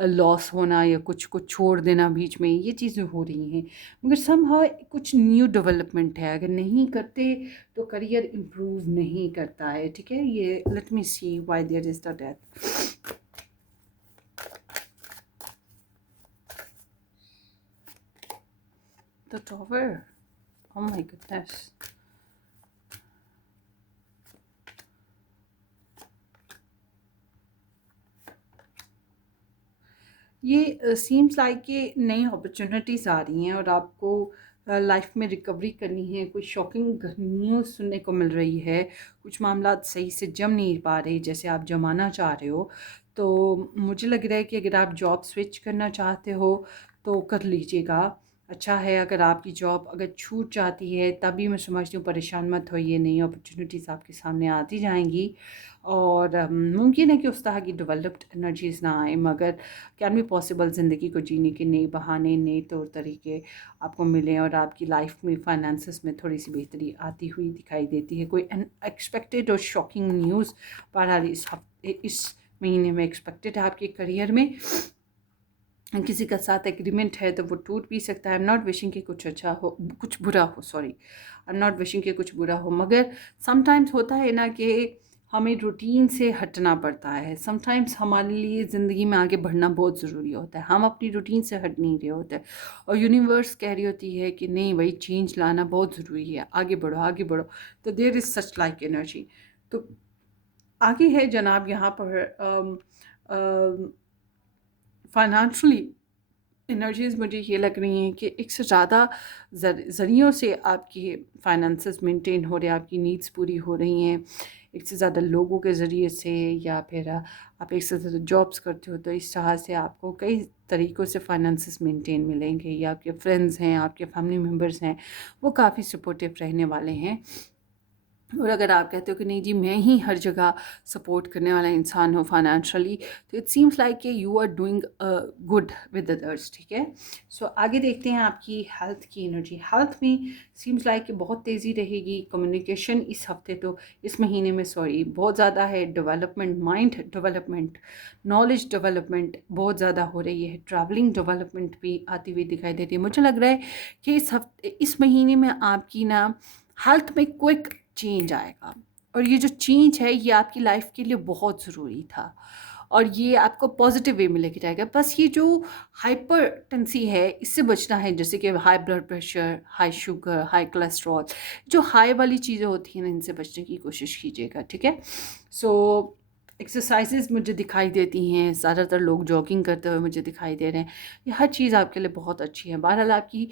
लॉस होना या कुछ को छोड़ देना बीच में, ये चीज़ें हो रही हैं। मगर समहाउ कुछ न्यू डेवलपमेंट है, अगर नहीं करते तो करियर इम्प्रूव नहीं करता है, ठीक है। ये let me see why there is the death. The tower, oh my goodness. ये सीम्स लाइक कि नई अपॉर्चुनिटीज़ आ रही हैं और आपको लाइफ में रिकवरी करनी है। कोई शॉकिंग न्यूज़ सुनने को मिल रही है, कुछ मामला सही से जम नहीं पा रहे जैसे आप जमाना चाह रहे हो। तो मुझे लग रहा है कि अगर आप जॉब स्विच करना चाहते हो तो कर लीजिएगा, अच्छा है। अगर आपकी जॉब अगर छूट जाती है तभी मैं समझती हूँ परेशान मत होइए, नई अपॉर्चुनिटीज़ आपके सामने आती जाएंगी और मुमकिन है कि उस तरह की डेवलप्ड एनर्जीज़ ना आए, मगर कैन बी पॉसिबल ज़िंदगी को जीने के नए बहाने, नए तौर तरीके आपको मिलें और आपकी लाइफ में फाइनेंसेस में थोड़ी सी बेहतरी आती हुई दिखाई देती है। कोई अनएक्सपेक्टेड और शॉकिंग न्यूज़ बहरहाल इस महीने में एक्सपेक्टेड है आपके करियर में। किसी का साथ एग्रीमेंट है तो वो टूट भी सकता है। आई एम नॉट विशिंग कि कुछ अच्छा हो, कुछ बुरा हो, sorry, I am not wishing कि कुछ बुरा हो, मगर समटाइम्स होता है ना कि हमें रूटीन से हटना पड़ता है। समटाइम्स हमारे लिए ज़िंदगी में आगे बढ़ना बहुत ज़रूरी होता है, हम अपनी रूटीन से हट नहीं रहे होते और यूनिवर्स कह रही होती है कि नहीं भाई, चेंज लाना बहुत ज़रूरी है, आगे बढ़ो आगे बढ़ो। तो there is such like energy. तो आगे है जनाब यहाँ पर फाइनेंशली एनर्जीज़ मुझे ये लग रही हैं कि एक से ज़्यादा ज़रियों से आपकी फाइनेंसेस मेंटेन हो रहे हैं, आपकी नीड्स पूरी हो रही हैं। एक से ज़्यादा लोगों के ज़रिए से, या फिर आप एक से ज़्यादा जॉब्स करते हो, तो इस तरह से आपको कई तरीक़ों से फाइनेंसेस मेंटेन मिलेंगे, या आपके फ्रेंड्स हैं, आपके फैमिली मेम्बर्स हैं, वो काफ़ी सपोर्टिव रहने वाले हैं। और अगर आप कहते हो कि नहीं जी मैं ही हर जगह सपोर्ट करने वाला इंसान हूँ फाइनेंशियली, तो इट सीम्स लाइक कि you are doing good with others, ठीक है। सो आगे देखते हैं आपकी हेल्थ की एनर्जी। हेल्थ में सीम्स लाइक कि बहुत तेज़ी रहेगी। कम्युनिकेशन इस हफ्ते, तो इस महीने में सॉरी, बहुत ज़्यादा है। Development, mind development, knowledge development बहुत ज़्यादा हो रही है। ट्रैवलिंग डेवलपमेंट भी आती हुई दिखाई देती है। मुझे लग रहा है कि इस महीने में आपकी ना हेल्थ में क्विक चेंज आएगा, और ये जो चेंज है ये आपकी लाइफ के लिए बहुत ज़रूरी था, और ये आपको पॉजिटिव वे में लेके जाएगा। बस ये जो हाइपरटेंसी है इससे बचना है, जैसे कि high blood pressure, high sugar, high cholesterol, जो हाई वाली चीज़ें होती हैं ना, इनसे बचने की कोशिश कीजिएगा, ठीक है। सो एक्सरसाइजेज मुझे दिखाई देती हैं, ज़्यादातर लोग जॉगिंग करते हुए मुझे दिखाई दे रहे हैं। ये हर चीज़ आपके लिए बहुत अच्छी है। बहरहाल आपकी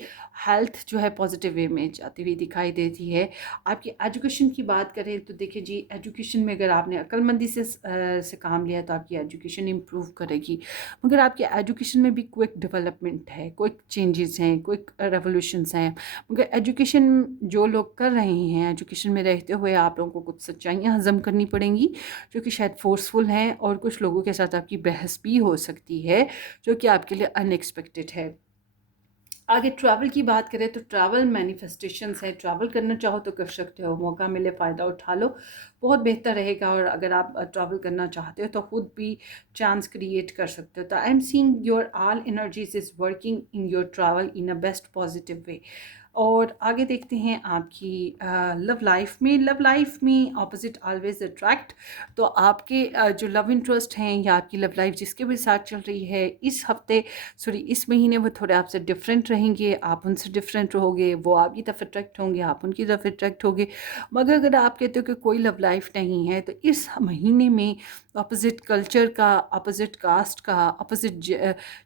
हेल्थ जो है पॉजिटिव वे में जाती हुई दिखाई देती है। आपकी एजुकेशन की बात करें तो देखिए जी, एजुकेशन में अगर आपने अक्लमंदी से काम लिया तो आपकी एजुकेशन इम्प्रूव करेगी। मगर आपके एजुकेशन में भी क्विक डेवलपमेंट है, क्विक चेंजेस हैं, क्विक रेवोल्यूशंस हैं। मगर एजुकेशन जो लोग कर रहे हैं, एजुकेशन में रहते हुए आप लोगों को कुछ सच्चाइयाँ हज़म करनी पड़ेंगी, जो कि शायद फोर्सफुल हैं, और कुछ लोगों के साथ आपकी बहस भी हो सकती है, जो कि आपके लिए अनएक्सपेक्टेड है। आगे ट्रैवल की बात करें तो ट्रैवल मैनिफेस्टेशंस है। ट्रैवल करना चाहो तो कर सकते हो, मौका मिले फ़ायदा उठा लो, बहुत बेहतर रहेगा। और अगर आप ट्रैवल करना चाहते हो तो खुद भी चांस क्रिएट कर सकते हो। तो I am seeing your all energies is working in your travel in a best positive way. और आगे देखते हैं आपकी लव लाइफ में। लव लाइफ में ऑपोजिट ऑलवेज अट्रैक्ट। तो आपके जो लव इंटरेस्ट हैं, या आपकी लव लाइफ जिसके भी साथ चल रही है, इस हफ्ते सॉरी इस महीने वो थोड़े आपसे डिफरेंट रहेंगे, आप उनसे डिफरेंट रहोगे, वो आपकी तरफ अट्रैक्ट होंगे, आप उनकी तरफ अट्रैक्ट होगे। मगर अगर आप कहते हो कि कोई लव लाइफ नहीं है, तो इस महीने में अपोजिट कल्चर का, अपोजिट कास्ट का, अपोजिट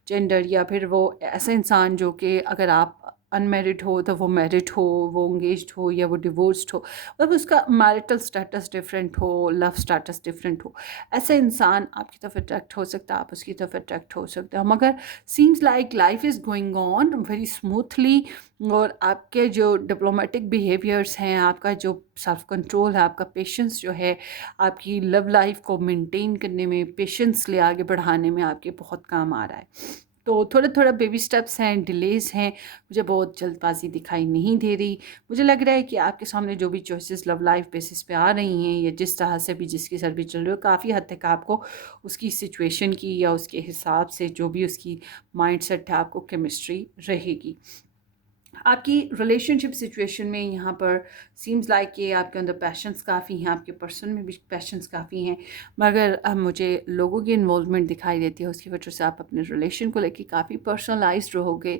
जेंडर, या फिर वो ऐसा इंसान जो कि अगर आप अनमेरिड हो तो वो मैरिड हो, वो इंगेज्ड हो या वो डिवोर्स्ड हो, मतलब उसका मैरिटल स्टेटस डिफरेंट हो, लव स्टेटस डिफरेंट हो, ऐसा इंसान आपकी तरफ अट्रैक्ट हो सकता है, आप उसकी तरफ अट्रैक्ट हो सकते हो। मगर seems like life is going on very smoothly, और आपके जो डिप्लोमेटिक बिहेवियर्स हैं, आपका जो सेल्फ कंट्रोल है, आपका पेशेंस जो है, आपकी लव लाइफ को मेंटेन करने में, पेशेंस ले आगे बढ़ाने में आपके बहुत काम आ रहा है। तो थोड़ा थोड़ा बेबी स्टेप्स हैं, डिलेज हैं, मुझे बहुत जल्दबाजी दिखाई नहीं दे रही। मुझे लग रहा है कि आपके सामने जो भी चॉइसेस लव लाइफ बेसिस पे आ रही हैं, या जिस तरह से भी जिसके साथ भी चल रहे हो, काफ़ी हद तक आपको उसकी सिचुएशन की या उसके हिसाब से जो भी उसकी माइंडसेट है, आपको केमिस्ट्री रहेगी। आपकी रिलेशनशिप सिचुएशन में यहाँ पर सीम्स लाइक कि आपके अंदर पैशंस काफ़ी हैं, आपके पर्सन में भी पैशंस काफ़ी हैं, मगर अब मुझे लोगों की इन्वॉल्वमेंट दिखाई देती है, उसकी वजह से आप अपने रिलेशन को लेके काफ़ी पर्सनलाइज्ड रहोगे,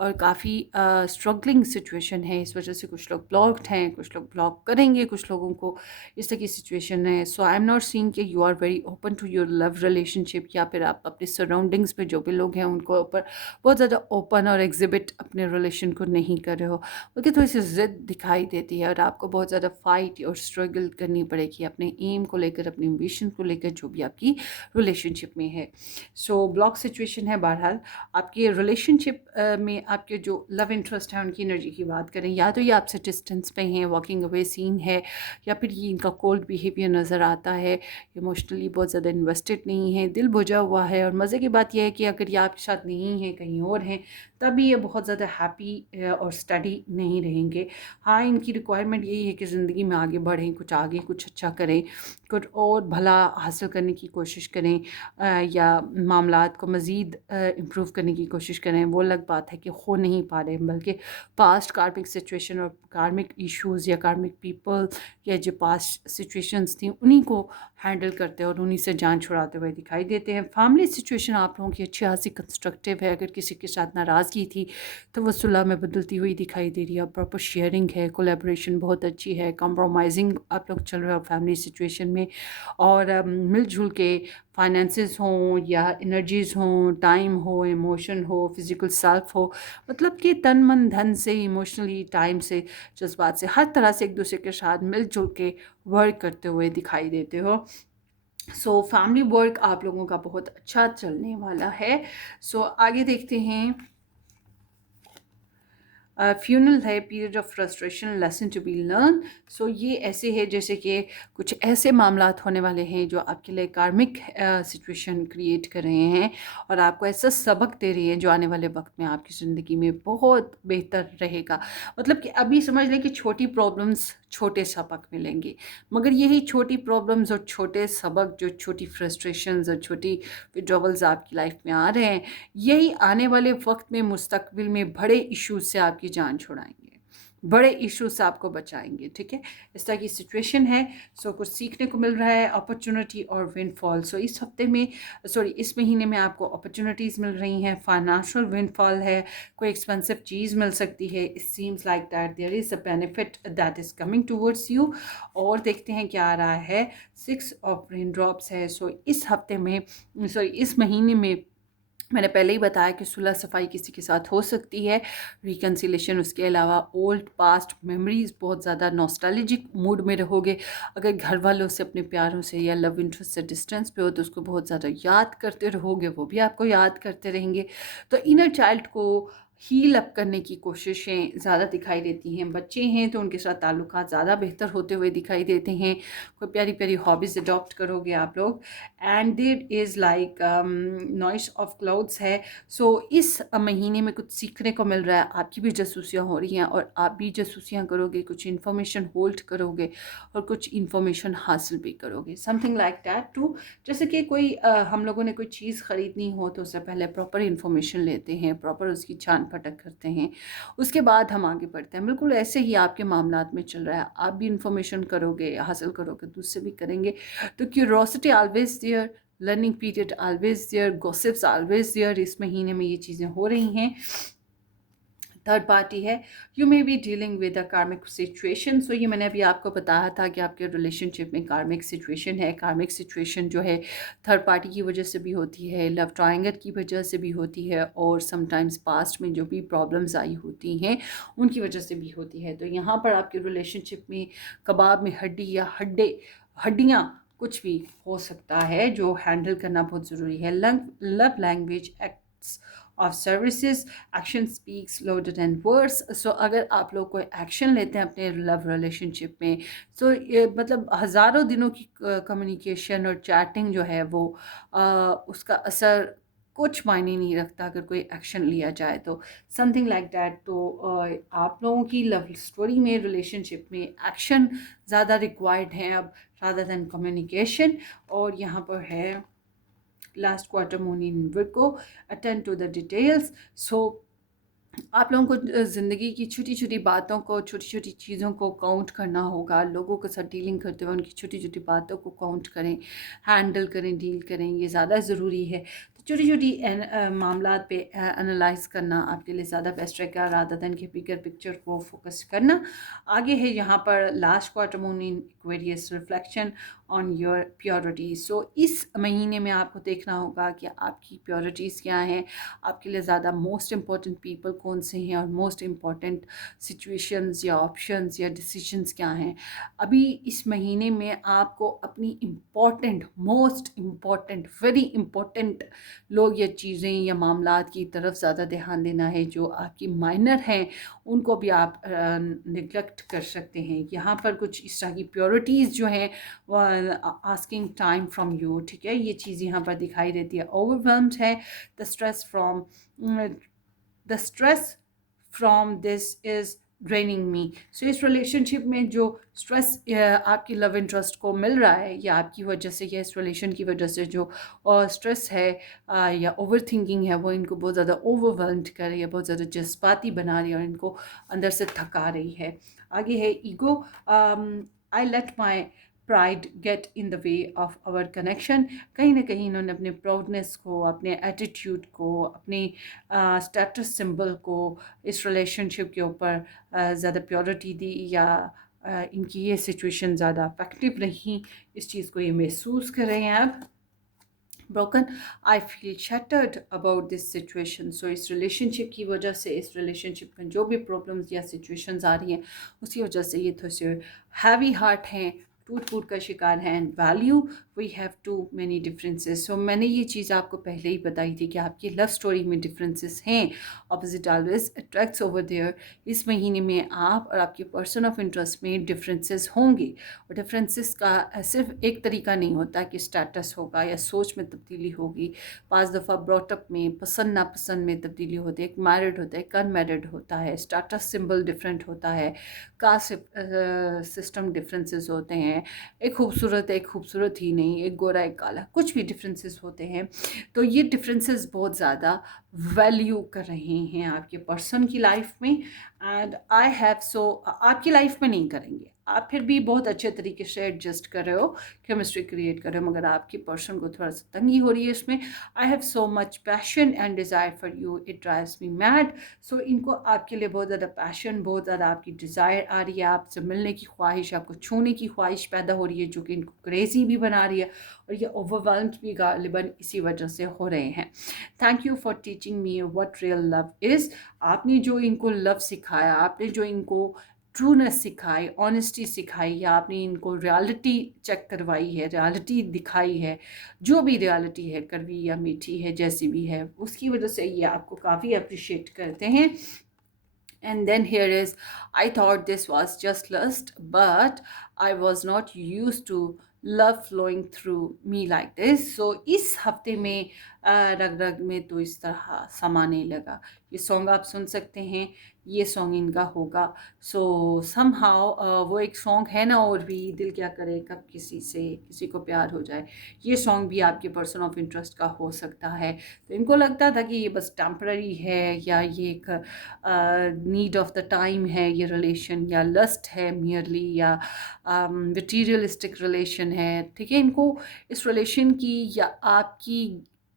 और काफ़ी स्ट्रगलिंग सिचुएशन है। इस वजह से कुछ लोग ब्लॉक्ड हैं, कुछ लोग ब्लॉक करेंगे, कुछ लोगों को इस तरह की सिचुएशन है। So I am not seeing कि you are very open to your love relationship, या फिर आप अपने सराउंडिंग्स में जो भी लोग हैं उनको ऊपर बहुत ज़्यादा ओपन और एग्जिबिट अपने रिलेशन को नहीं कर रहे हो, बल्कि थोड़ी सी ज़िद दिखाई देती है, और आपको बहुत ज़्यादा फाइट और स्ट्रगल करनी पड़ेगी अपने एम को लेकर, अपने एम्बिशन को लेकर, जो भी आपकी रिलेशनशिप में है। सो ब्लॉक सिचुएशन है। बहरहाल आपकी रिलेशनशिप में आपके जो लव इंटरेस्ट है उनकी एनर्जी की बात करें, या तो ये आपसे डिस्टेंस पे हैं, वॉकिंग अवे सीन है, या फिर ये इनका कोल्ड बिहेवियर नज़र आता है, इमोशनली बहुत ज़्यादा इन्वेस्टेड नहीं है, दिल बुझा हुआ है। और मज़े की बात यह है कि अगर ये आपके साथ नहीं है, कहीं और हैं, तभी ये बहुत ज़्यादा हैप्पी और स्टडी नहीं रहेंगे। हाँ, इनकी रिक्वायरमेंट यही है कि ज़िंदगी में आगे बढ़ें, कुछ आगे कुछ अच्छा करें, कुछ और भला हासिल करने की कोशिश करें, या मामलात को मज़ीद इम्प्रूव करने की कोशिश करें। वो अलग बात है कि हो नहीं पा रहे, बल्कि पास्ट कार्मिक सिचुएशन और कार्मिक इश्यूज़ या कार्मिक पीपल या जो पास्ट सिचुएशंस थी उन्हीं को हैंडल करते हैं और उन्हीं से जान छुड़ाते हुए दिखाई देते हैं। फैमिली सिचुएशन आप लोगों की अच्छी खासी कंस्ट्रक्टिव है। अगर किसी के साथ नाराज़ नाराज़ की थी, तो वो सुलह में बदलती हुई दिखाई दे रही है। प्रॉपर शेयरिंग है, कोलैबोरेशन बहुत अच्छी है, कंप्रोमाइजिंग आप लोग चल रहे हो फैमिली सिचुएशन में, और मिलजुल के फाइनेंसेस हों या एनर्जीज़ हों, टाइम हो, इमोशन हो, फिज़िकल सेल्फ हो, मतलब कि तन मन धन से, इमोशनली, टाइम से, जज्बात से, हर तरह से एक दूसरे के साथ मिलजुल के वर्क करते हुए दिखाई देते हो। सो फैमिली वर्क आप लोगों का बहुत अच्छा चलने वाला है। सो आगे देखते हैं। फ्यूनल है, period of frustration, lesson to be learn. So ये ऐसे है जैसे कि कुछ ऐसे मामलात होने वाले हैं जो आपके लिए कार्मिक सिचुएशन क्रिएट कर रहे हैं और आपको ऐसा सबक दे रही है जो आने वाले वक्त में आपकी ज़िंदगी में बहुत बेहतर रहेगा। मतलब कि अभी समझ लें कि छोटी प्रॉब्लम्स छोटे सबक मिलेंगे, मगर यही छोटी प्रॉब्लम्स और छोटे सबक, जो छोटी फ्रस्ट्रेशंस और छोटी विड्रॉवल्स आपकी लाइफ में आ रहे हैं, यही आने वाले वक्त में मुस्तकबिल में बड़े इश्यूज से आपकी जान छुड़ाएंगे, बड़े इश्यूज से आपको बचाएंगे। ठीक है, इस तरह की सिचुएशन है। सो कुछ सीखने को मिल रहा है, अपॉर्चुनिटी और विंडफॉल। सो इस हफ्ते में, सॉरी इस महीने में आपको अपॉर्चुनिटीज़ मिल रही हैं, फाइनेंशियल विंडफॉल है, कोई एक्सपेंसिव चीज़ मिल सकती है। It seems like that there is a benefit that is coming towards you. और देखते हैं क्या आ रहा है। 6 ऑफ रेन ड्रॉप्स है। सो इस हफ्ते में, सॉरी इस महीने में, मैंने पहले ही बताया कि सुलह सफाई किसी के साथ हो सकती है, रिकन्सिलेशन। उसके अलावा ओल्ड पास्ट मेमोरीज, बहुत ज़्यादा नॉस्टैल्जिक मूड में रहोगे। अगर घर वालों से, अपने प्यारों से या लव इंटरेस्ट से डिस्टेंस पे हो तो उसको बहुत ज़्यादा याद करते रहोगे, वो भी आपको याद करते रहेंगे। तो इनर चाइल्ड को हील अप करने की कोशिशें ज़्यादा दिखाई देती हैं। बच्चे हैं तो उनके साथ ताल्लुकात ज़्यादा बेहतर होते हुए दिखाई देते हैं। कोई प्यारी प्यारी हॉबीज़ अडॉप्ट करोगे आप लोग। And there is like noise of clouds है। सो इस महीने में कुछ सीखने को मिल रहा है, आपकी भी जासूसियाँ हो रही हैं और आप भी जासूसियाँ करोगे, कुछ इन्फॉर्मेशन होल्ड करोगे और कुछ इन्फॉर्मेशन हासिल भी करोगे, समथिंग लाइक दैट टू। जैसे कि कोई हम लोगों ने कोई चीज़ ख़रीदनी हो तो उससे पहले प्रॉपर इन्फॉर्मेशन लेते हैं, प्रॉपर उसकी छान फटक करते हैं, उसके बाद हम आगे बढ़ते हैं। बिल्कुल ऐसे ही आपके मामलात में चल रहा है, आप भी इन्फॉर्मेशन करोगे, हासिल करोगे, दूसरे भी करेंगे। तो curiosity always there, learning period always there, gossips always there. इस महीने में ये चीज़ें हो रही हैं। थर्ड पार्टी है, you may be dealing with a karmic situation. सो ये मैंने अभी आपको बताया था कि आपके रिलेशनशिप में कार्मिक सिचुएशन है। कार्मिक सिचुएशन जो है थर्ड पार्टी की वजह से भी होती है, लव ट्रायंगल की वजह से भी होती है, और समटाइम्स पास्ट में जो भी प्रॉब्लम्स आई होती हैं उनकी वजह से भी होती है। तो यहाँ पर आपके रिलेशनशिप में कबाब में हड्डी या हड्डियाँ कुछ भी हो सकता है जो हैंडल करना बहुत ज़रूरी है। Love language acts of services, action speaks louder than words. So अगर आप लोग कोई एक्शन लेते हैं अपने लव रिलेशनशिप में, सो ये मतलब हज़ारों दिनों की कम्युनिकेशन और चैटिंग जो है वो उसका असर कुछ मायने नहीं रखता अगर कोई एक्शन लिया जाए तो, समथिंग लाइक दैट। तो आप लोगों की लव स्टोरी में, रिलेशनशिप में एक्शन ज़्यादा रिक्वायर्ड हैं अब, रादर देन कम्युनिकेशन। और यहाँ पर है last quarter moon in Virgo, attend to the details. So आप लोगों को ज़िंदगी की छोटी छोटी बातों को, छोटी छोटी चीज़ों को काउंट करना होगा। लोगों के साथ डीलिंग करते हुए उनकी छोटी छोटी बातों को काउंट करें, हैंडल करें, डील करें, ये ज़्यादा ज़रूरी है। तो छोटी छोटी मामलात पे एनालाइज करना आपके लिए ज़्यादा बेस्ट रहेगा, रादर देन कि बिगर पिक्चर को फोकस करना। आगे है यहाँ पर last quarter moon in Aquarius, reflection on your purity. So इस महीने में आपको देखना होगा कि आपकी प्योरिटीज़ क्या हैं, आपके लिए ज़्यादा मोस्ट इम्पॉर्टेंट पीपल कौन से हैं और मोस्ट इम्पॉर्टेंट सिचुएशंस या ऑप्शंस या डिसीजंस क्या हैं। अभी इस महीने में आपको अपनी important, most important, very important लोग या चीज़ें या मामलात की तरफ ज़्यादा ध्यान देना है। जो आपकी माइनर हैं उनको भी आप निगलेक्ट कर सकते हैं। यहाँ पर कुछ इस तरह की प्योरिटीज़ जो हैं आस्किंग टाइम फ्रॉम यू, ठीक है, ये चीज़ यहाँ पर दिखाई देती है। ओवरवेल्म्ड है, the stress from this is draining me. So इस रिलेशनशिप में जो स्ट्रेस आपकी लव इंटरेस्ट को मिल रहा है या आपकी वजह से या इस रिलेशन की वजह से जो स्ट्रेस है या ओवर थिंकिंग है, वो इनको बहुत ज़्यादा ओवरवेल्म्ड कर रही है, बहुत ज़्यादा जज्बाती बना रही है और इनको अंदर से थका रही है। आगे है ego, I let my pride get in the way of our connection. कहीं ना कहीं इन्होंने अपने प्राउडनेस को, अपने एटीट्यूड को, अपने स्टेटस सिंबल को इस रिलेशनशिप के ऊपर ज़्यादा प्योरिटी दी, या इनकी ये सिचुएशन ज़्यादा अफेक्टिव रही, इस चीज़ को ये महसूस कर रहे हैं अब। broken, I feel shattered about this situation। so इस रिलेशनशिप की वजह से, इस रिलेशनशिप में जो भी प्रॉब्लम्स या सिचुएशंस आ रही हैं उसकी वजह से ये थोड़े से हैवी हार्ट हैं, टूट फूट का शिकार है। And value, we have too many differences. So मैंने ये चीज़ आपको पहले ही बताई थी कि आपकी लव स्टोरी में डिफरेंसेस हैं। Opposite always attracts over there. इस महीने में आप और आपके पर्सन ऑफ इंटरेस्ट में डिफरेंसेस होंगे, और डिफरेंसेस का सिर्फ एक तरीका नहीं होता कि स्टेटस होगा या सोच में तब्दीली होगी। पाँच दफ़ा ब्रॉटअप में पसंद नापसंद में तब्दीली होती है। एक मैरिड होता है, एक अनमैरिड होता है, स्टेटस सिंबल डिफरेंट होता है, कास्ट सिस्टम डिफरेंसेस होते हैं, एक खूबसूरत है, एक खूबसूरत ही नहीं, एक गोरा एक काला, कुछ भी डिफरेंसेस होते हैं। तो ये डिफरेंसेस बहुत ज़्यादा वैल्यू कर रहे हैं आपके पर्सन की लाइफ में। एंड आई हैव सो, आपकी लाइफ में नहीं करेंगे, आप फिर भी बहुत अच्छे तरीके से एडजस्ट कर रहे हो, केमिस्ट्री क्रिएट कर रहे हो, मगर आपकी पर्सन को थोड़ा सा तंगी हो रही है इसमें। I have so much passion and desire for you, it drives me mad. So इनको आपके लिए बहुत ज़्यादा पैशन, बहुत ज़्यादा आपकी डिज़ायर आ रही है, आपसे मिलने की ख्वाहिश, आपको छूने की ख्वाहिश पैदा हो रही है, जो कि इनको क्रेज़ी भी बना रही है, और ये ओवरवेल्म्ड भी गालिबन इसी वजह से हो रहे हैं। Thank you for teaching me what real love is. आपने जो इनको लव सिखाया, आपने जो इनको ट्रूनेस सिखाई, ऑनेस्टी सिखाई, या आपने इनको रियलिटी चेक करवाई है, रियलिटी दिखाई है, जो भी रियलिटी है, कड़वी या मीठी है, जैसी भी है, उसकी वजह से ये आपको काफ़ी अप्रिशिएट करते हैं। And then here is, I thought this was just lust, but I was not used to love flowing through me like this। so इस हफ्ते में रग रग में तो इस तरह समाने लगा। ये सॉन्ग आप सुन सकते हैं, ये सॉन्ग इनका होगा। सो समहाउ वो एक सॉन्ग है ना, और भी दिल क्या करे कब किसी से किसी को प्यार हो जाए, ये सॉन्ग भी आपके पर्सन ऑफ इंटरेस्ट का हो सकता है। तो इनको लगता था कि ये बस टेम्पररी है, या ये एक नीड ऑफ द टाइम है ये रिलेशन, या लस्ट है मियरली, या मटीरियलिस्टिक रिलेशन है। ठीक है, इनको इस रिलेशन की या आपकी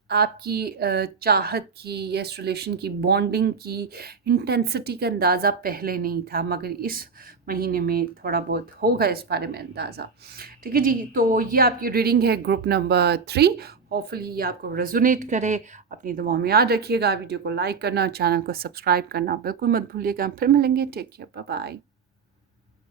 आपकी चाहत की या इस रिलेशन की बॉन्डिंग की इंटेंसिटी का अंदाज़ा पहले नहीं था, मगर इस महीने में थोड़ा बहुत होगा इस बारे में अंदाज़ा। ठीक है जी, तो ये आपकी रीडिंग है ग्रुप नंबर 3। होपफुली ये आपको रेजोनेट करे। अपनी दुआओं में याद रखिएगा, वीडियो को लाइक करना, चैनल को सब्सक्राइब करना बिल्कुल मत भूलिएगा। फिर मिलेंगे, टेक केयर, बाय बाय।